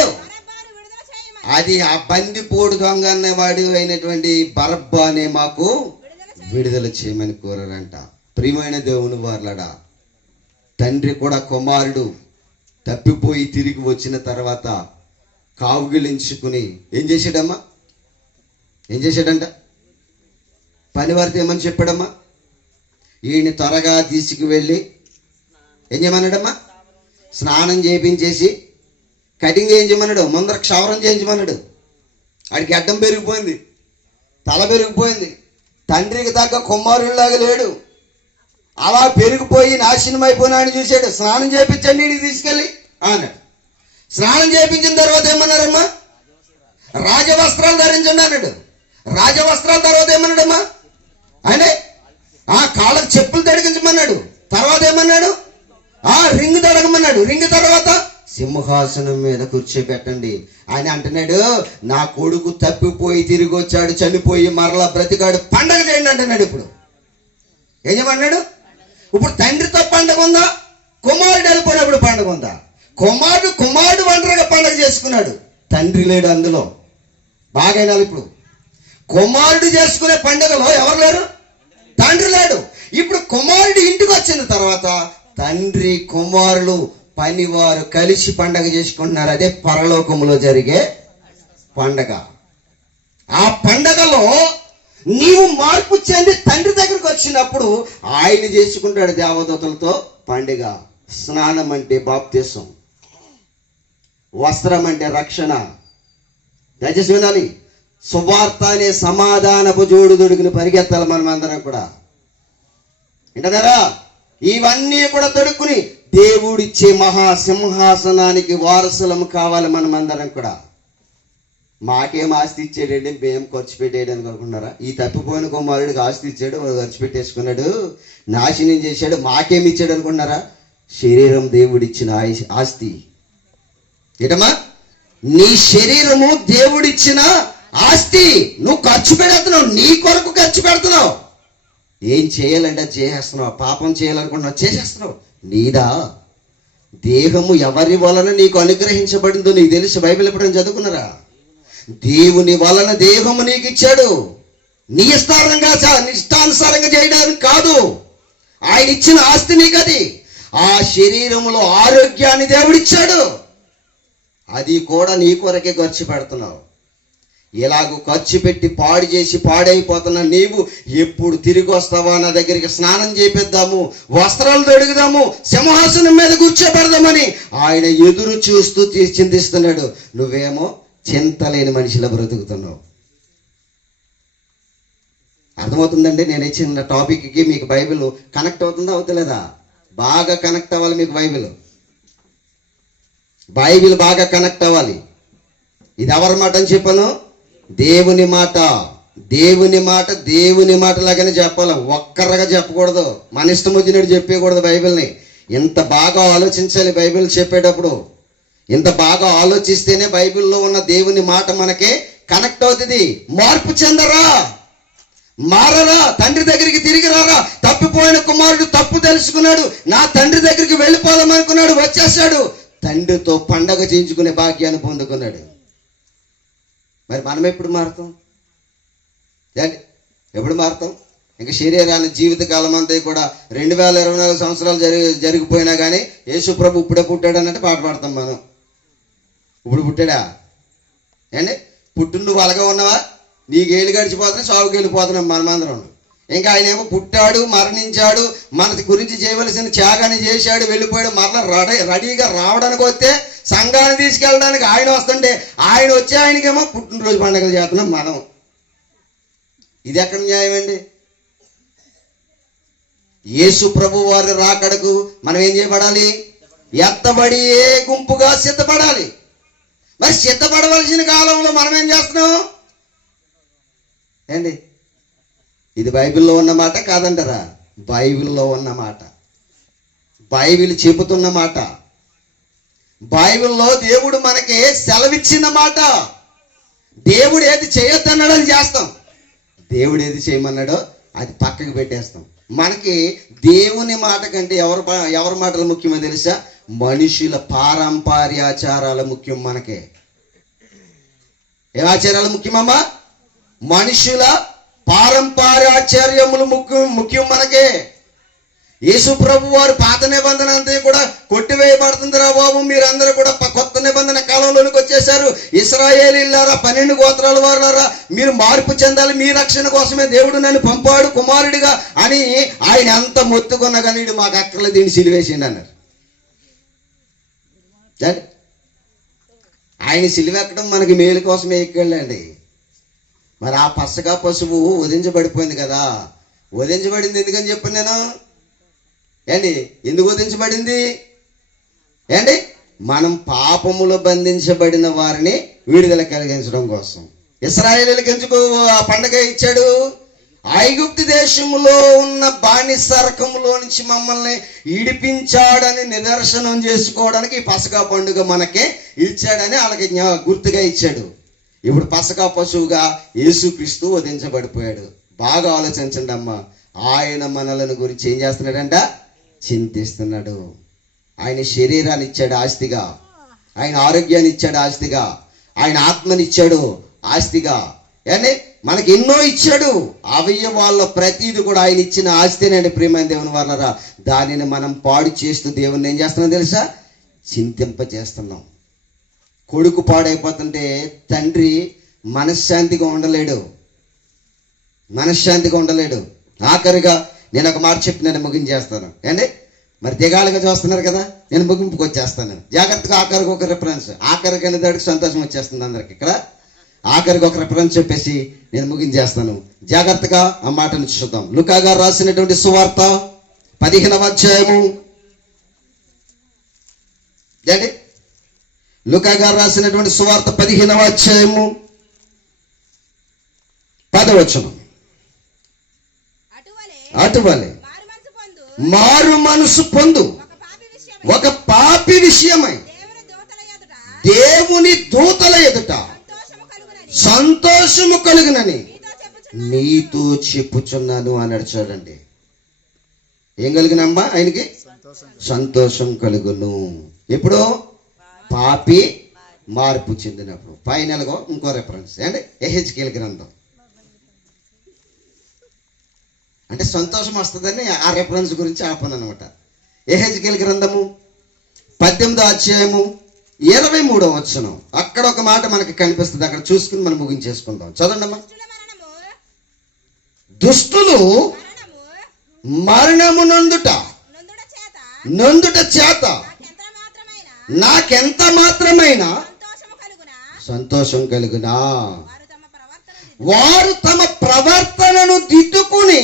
అది ఆ బందిపోడు దొంగ అన్నవాడు అయినటువంటి బరబ్బానే మాకు విడుదల చేయమని కోరారంట. ప్రియమైన దేవుని వారలాడా, తండ్రి కూడా కుమారుడు తప్పిపోయి తిరిగి వచ్చిన తర్వాత కావుగిలించుకుని ఏం చేశాడమ్మా? ఏం చేశాడంట? పనివారితో ఏమని చెప్పాడమ్మా? ఈయన్ని త్వరగా తీసుకువెళ్ళి ఏం చేయమన్నాడమ్మా? స్నానం చేయించేసి కటింగ్ చేయించమన్నాడు, ముందర క్షవరం చేయించమన్నాడు. ఆడికి అడ్డం పెరిగిపోయింది, తల పెరిగిపోయింది, తండ్రికి తగ్గ కుమారుడిలాగా లేడు, అలా పెరిగిపోయి నాశనం అయిపోయినాడని చూశాడు. స్నానం చేయించండి ఇంటికి తీసుకెళ్ళి అన్నాడు. స్నానం చేయించిన తర్వాత ఏమన్నారమ్మా? రాజవస్త్రాలు ధరించండి అన్నాడు. రాజవస్త్రాల తర్వాత ఏమన్నాడమ్మా? అంటే ఆ కాళ్ళకు చెప్పులు తడిగించమన్నాడు. తర్వాత ఏమన్నాడు? రింగ్ తడగమన్నాడు. రింగ్ తర్వాత సింహాసనం మీద కూర్చోబెట్టండి ఆయన అంటున్నాడు. నా కొడుకు తప్పిపోయి తిరిగి వచ్చాడు, చనిపోయి మరలా బ్రతికాడు, పండగ చేయండి అంటున్నాడు. ఇప్పుడు ఏం చేయమన్నాడు? ఇప్పుడు తండ్రితో పండగ ఉందా? కుమారుడు వెళ్ళిపోయినప్పుడు పండగ ఉందా? కుమారుడు ఒంటరిగా పండగ చేసుకున్నాడు, తండ్రి లేడు అందులో. బాగైనా ఇప్పుడు కుమారుడు చేసుకునే పండుగలో ఎవరు లేరు? తండ్రి లేడు. ఇప్పుడు కుమారుడు ఇంటికి వచ్చిన తర్వాత తండ్రి కుమారులు పనివారు కలిసి పండగ చేసుకుంటున్నారు. అదే పరలోకంలో జరిగే పండగ. ఆ పండగలో నీవు మార్పు చెంది తండ్రి దగ్గరికి వచ్చినప్పుడు ఆయన చేసుకుంటాడు దేవదూతలతో పండుగ. స్నానం అంటే బాప్తిసం, వస్త్రం అంటే రక్షణ. దయచేసి వినాలి, సువార్త అనే సమాధానపు జోడు దొడుకుని పరిగెత్తాలి మనం అందరం కూడా. వింటారా? ఇవన్నీ కూడా తొడుక్కుని దేవుడిచ్చే మహాసింహాసనానికి వారసులం కావాలి మనం అందరం కూడా. మాకేం ఆస్తి ఇచ్చాడండి, మేము ఖర్చు పెట్టేయడానికి అనుకున్నారా? ఈ తప్పిపోయిన కుమారుడికి ఆస్తి ఇచ్చాడు, వాడు ఖర్చు పెట్టేసుకున్నాడు, నాశనం చేశాడు. మాకేమి ఇచ్చాడు అనుకున్నారా? శరీరం దేవుడిచ్చిన ఆస్తి. ఏటమ్మా? నీ శరీరము దేవుడిచ్చిన ఆస్తి. నువ్వు ఖర్చు పెడుతున్నావు, నీ కొరకు ఖర్చు పెడుతున్నావు. ఏం చేయాలంటే చేసేస్తున్నావు, పాపం చేయాలనుకుంటున్నావు, చేసేస్తున్నావు. నీదా? దేహము ఎవరి వలన నీకు అనుగ్రహించబడిందో నీకు తెలుసు. బైబిల్ ఎప్పుడైనా చదువుకున్నారా? దేవుని వలన దేహము నీకు ఇచ్చాడు. నీ ఇష్టానుసారంగా చేయడానికి కాదు, ఆయన ఇచ్చిన ఆస్తి నీకు అది. ఆ శరీరములో ఆరోగ్యాన్ని దేవుడిచ్చాడు, అది కూడా నీ కొరకే ఖర్చు పెడుతున్నావు. ఇలాగూ ఖర్చు పెట్టి పాడు చేసి పాడైపోతున్నా నీవు ఎప్పుడు తిరిగి వస్తావా నా దగ్గరికి, స్నానం చేపిద్దాము, వస్త్రాలు తొడుగుదాము, సింహాసనం మీద కూర్చోబెడదామని ఆయన ఎదురు చూస్తూ చింతిస్తున్నాడు. నువ్వేమో చింతలేని మనిషిలా బ్రతుకుతున్నావు. అర్థమవుతుందండి? నేను ఇచ్చిన టాపిక్కి మీకు బైబిల్ కనెక్ట్ అవుతుందా అవుతలేదా? బాగా కనెక్ట్ అవ్వాలి మీకు. బైబిల్ బాగా కనెక్ట్ అవ్వాలి. ఇది ఎవరి మాట అని చెప్పాను? దేవుని మాట. దేవుని మాట దేవుని మాట లాగానే చెప్పాలి, ఒక్కరగా చెప్పకూడదు, మన ఇష్టం వచ్చినట్టు చెప్పకూడదు. బైబిల్ని ఇంత బాగా ఆలోచించాలి. బైబిల్ చెప్పేటప్పుడు ఇంత బాగా ఆలోచిస్తేనే బైబిల్లో ఉన్న దేవుని మాట మనకి కనెక్ట్ అవుతుంది. మార్పు చెందరా, మారరా, తండ్రి దగ్గరికి తిరిగి రారా. తప్పిపోయిన కుమారుడు తప్పు తెలుసుకున్నాడు, నా తండ్రి దగ్గరికి వెళ్ళిపోదాం అనుకున్నాడు, వచ్చేసాడు, తండ్రితో పండగ చేయించుకునే భాగ్యాన్ని పొందుకున్నాడు. మరి మనం ఎప్పుడు మారుతాం? ఎప్పుడు మారుతాం? ఇంకా శరీరాన్ని జీవితకాలం అంతా కూడా 2024 సంవత్సరాలు జరిగిపోయినా కానీ యేసు ప్రభు ఇప్పుడే పుట్టాడు అన్నట్టు పాట పాడతాం మనం. ఇప్పుడు పుట్టాడా ఏండి? పుట్టు నువ్వు అలాగే ఉన్నావా? నీకు ఏళ్ళు గడిచిపోతున్నా, సాగుకి వెళ్ళిపోతున్నాం మనమందరం. ఇంకా ఆయన ఏమో పుట్టాడు, మరణించాడు, మన గురించి చేయవలసిన త్యాగాన్ని చేశాడు, వెళ్ళిపోయాడు. మరలా రెడీగా రావడానికి వస్తే సంఘాన్ని తీసుకెళ్ళడానికి ఆయన వస్తుంటే ఆయన వచ్చే ఆయనకేమో పుట్టినరోజు పండుగలు చేస్తున్నాం మనం. ఇది ఎక్కడ న్యాయం అండి? యేసు ప్రభు వారి రాకడకు మనం ఏం చేయబడాలి? ఎత్తబడి గుంపుగా సిద్ధపడాలి. మరి సిద్ధపడవలసిన కాలంలో మనం ఏం చేస్తున్నాం ఏంటి? ఇది బైబిల్లో ఉన్న మాట కాదంటారా? బైబిల్లో ఉన్న మాట, బైబిల్ చెబుతున్న మాట, బైబిల్లో దేవుడు మనకి సెలవిచ్చిన మాట. దేవుడు ఏది చేయొద్దన్నాడో అది చేస్తాం, దేవుడు ఏది చేయమన్నాడో అది పక్కకు పెట్టేస్తాం. మనకి దేవుని మాట కంటే ఎవరి మాటలు ముఖ్యమో తెలుసా? మనుషుల పారంపర్యాచారాలు ముఖ్యం మనకి. ఏ ఆచారాలు ముఖ్యమమ్మా? మనుషుల పారంపర్యాచార్యములు ముఖ్యం మనకే. యేసు ప్రభు వారు పాత నిబంధన అంతా కూడా కొట్టివేయబడుతుందిరా బాబు, మీరందరూ కూడా కొత్త నిబంధన కాలంలోనికి వచ్చేసారు, ఇశ్రాయేలీయులారా, 12 గోత్రాల వారులారా, మీరు మార్పు చెందాలి, మీ రక్షణ కోసమే దేవుడు నన్ను పంపాడు కుమారుడిగా అని ఆయన అంత మొత్తుకున్న కానీ మాకు అక్కర్లేదు, దీన్ని సిలువేసిండి అన్నారు. ఆయన సిలువెక్కడం మనకి మేలు కోసమే ఎక్కెళ్ళండి. మరి ఆ పసగా పశువు వధించబడిపోయింది కదా. వధించబడింది ఎందుకని చెప్పాను నేను ఏంటి? ఎందుకు వధించబడింది ఏంటి? మనం పాపములో బంధించబడిన వారిని విడుదల కలిగించడం కోసం. ఇశ్రాయేలీయులకు ఎందుకు ఆ పండగ ఇచ్చాడు? ఐగుప్తు దేశంలో ఉన్న బానిసరకంలో నుంచి మమ్మల్ని ఇడిపించాడని నిదర్శనం చేసుకోవడానికి ఈ పసకా పండుగ మనకే ఇచ్చాడని వాళ్ళకి గుర్తుగా ఇచ్చాడు. ఇప్పుడు పసకా పశువుగా యేసుక్రీస్తు వధించబడిపోయాడు. బాగా ఆలోచించండి అమ్మా. ఆయన మనలను గురించి ఏం చేస్తున్నాడంట? చింతిస్తున్నాడు. ఆయన శరీరాన్ని ఇచ్చాడు ఆస్తిగా, ఆయన ఆరోగ్యాన్ని ఇచ్చాడు ఆస్తిగా, ఆయన ఆత్మనిచ్చాడు ఆస్తిగా, అంటే మనకి ఎన్నో ఇచ్చాడు. అవయవాళ్ళ ప్రతిది కూడా ఆయన ఇచ్చిన ఆస్తినండి ప్రియమైన దేవుని వాళ్ళరా. దానిని మనం పాడు చేస్తూ దేవుణ్ణి ఏం చేస్తున్నాం తెలుసా? చింతింప చేస్తున్నాం. కొడుకు పాడైపోతుంటే తండ్రి మనశ్శాంతిగా ఉండలేడు. ఆఖరిగా నేను ఒక మాట చెప్పి నేను ముగించేస్తాను ఏండి. మరి దిగాలుగా చూస్తున్నారు కదా, నేను ముగింపుకి వచ్చేస్తాను. జాగ్రత్తగా ఆఖరికి ఒక రిఫరెన్స్, ఆఖరికి అనేదానికి సంతోషం వచ్చేస్తుంది అందరికి. ఇక్కడ ఆఖరికి ఒక రిఫరెన్స్ చెప్పేసి నేను ముగించేస్తాను. జాగ్రత్తగా ఆ మాటను చూద్దాం. లూకా గారు రాసినటువంటి సువార్త 15వ అధ్యాయము ఏంటి? లూకా గారు రాసినటువంటి సువార్త 15వ అధ్యాయము 10వ వచనం. అటువలే మారు మనసు పొందు ఒక పాపి విషయమై దేవుని దూతల ఎదుట సంతోషము కలుగునని మీతో చెప్పుచున్నాను అన్నాడు. చూడండి, ఏం కలిగినమ్మా? ఆయనకి సంతోషం కలుగును. ఎప్పుడు? పాపి మార్పు చెందినప్పుడు. ఫైనల్గా ఇంకో రెఫరెన్స్ ఏంటి? ఎహెజ్కేలు గ్రంథం. అంటే సంతోషం వస్తుందని ఆ రెఫరెన్స్ గురించి ఆపను అనమాట. ఎహెజ్కేలు గ్రంథము 18వ అధ్యాయము 23వ వచనం. అక్కడ ఒక మాట మనకి కనిపిస్తుంది, అక్కడ చూసుకుని మనం ముగించేసుకుందాం. చదవండమ్మా. దుష్టులు మరణము నొందుట చేత నాకెంత మాత్రమైన సంతోషం కలుగునా. వారు తమ ప్రవర్తనను దిద్దుకుని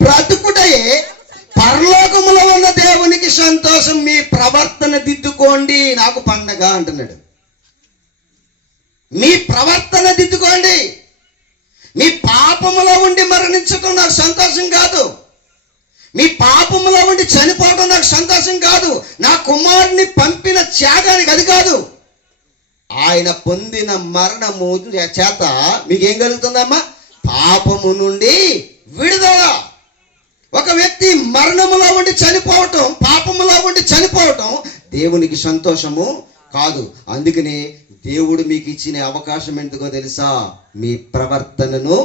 బ్రతుకుటయే పరలోకములో ఉన్న దేవునికి సంతోషం. మీ ప్రవర్తన దిద్దుకోండి, నాకు పండగ అంటున్నాడు. మీ ప్రవర్తన దిద్దుకోండి. మీ పాపములో ఉండి మరణించటం నాకు సంతోషం కాదు. మీ పాపములో ఉండి చనిపోవడం నాకు సంతోషం కాదు. నా కుమారుని పంపిన త్యాగానికి అది కాదు. ఆయన పొందిన మరణము చేత మీకేం కలుగుతుందమ్మా? పాపము నుండి విడుదల. ఒక వ్యక్తి మరణములో ఉండి చనిపోవటం, పాపములో ఉండి చనిపోవటం దేవునికి సంతోషము కాదు. అందుకని దేవుడు మీకు ఇచ్చిన అవకాశం ఎందుకో తెలుసా? మీ ప్రవర్తనను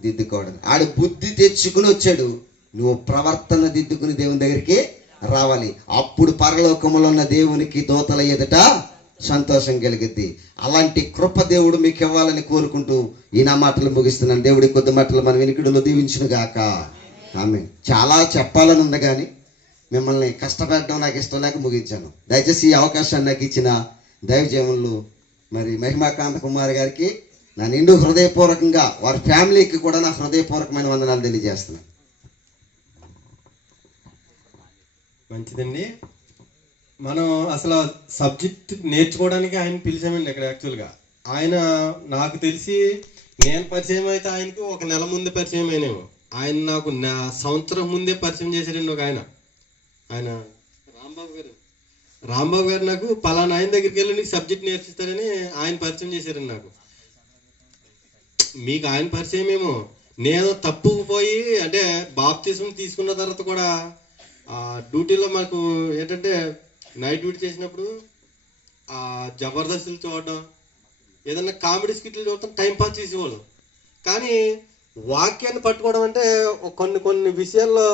దిద్దుకోవడం. ఆడు బుద్ధి తెచ్చుకుని వచ్చాడు, నువ్వు ప్రవర్తన దిద్దుకుని దేవుని దగ్గరికి రావాలి. అప్పుడు పరలోకములో ఉన్న దేవునికి దూతల ఎదుట సంతోషం కలిగిద్ది. అలాంటి కృప దేవుడు మీకు ఇవ్వాలని కోరుకుంటూ ఈ నా మాటలు ముగిస్తున్నాను. దేవుడి కొద్ది మాటలు మన వినికిడిలో దీవించును గాక. ఆమె చాలా చెప్పాలని ఉంది, కానీ మిమ్మల్ని కష్టపెట్టడం నాకు ఇష్టం లేక ముగించాను. దయచేసి ఈ అవకాశాన్ని నాకు ఇచ్చిన దైవజనులు మరి మహిమాకాంత కుమార్ గారికి నా నిండు హృదయపూర్వకంగా, వారి ఫ్యామిలీకి కూడా నా హృదయపూర్వకమైన వందనాలు తెలియజేస్తున్నాను. మంచిదండి. మనం అసలు సబ్జెక్ట్ నేర్చుకోవడానికి ఆయన పిలిచామండి ఇక్కడ. యాక్చువల్గా ఆయన నాకు తెలిసి నేను పరిచయం అయితే ఆయనకు ఒక నెల ముందే పరిచయం అయినేమో. ఆయన నాకు సంవత్సరం ముందే పరిచయం చేశారండి ఒక ఆయన రాంబాబు గారు నాకు పలానా ఆయన దగ్గరికి వెళ్ళి నీకు సబ్జెక్ట్ నేర్పిస్తారని ఆయన పరిచయం చేశారండి నాకు. మీకు ఆయన పరిచయం ఏమో. నేను తప్పుకుపోయి అంటే బాప్తిజం తీసుకున్న తర్వాత కూడా డ్యూటీలో మాకు ఏంటంటే నైట్ డ్యూటీ చేసినప్పుడు జబర్దస్తులు చూడడం, ఏదన్నా కామెడీ స్కిట్లు చూడటం టైంపాస్ చేసేవాళ్ళు. కానీ వాక్యాన్ని పట్టుకోవడం అంటే కొన్ని విషయాల్లో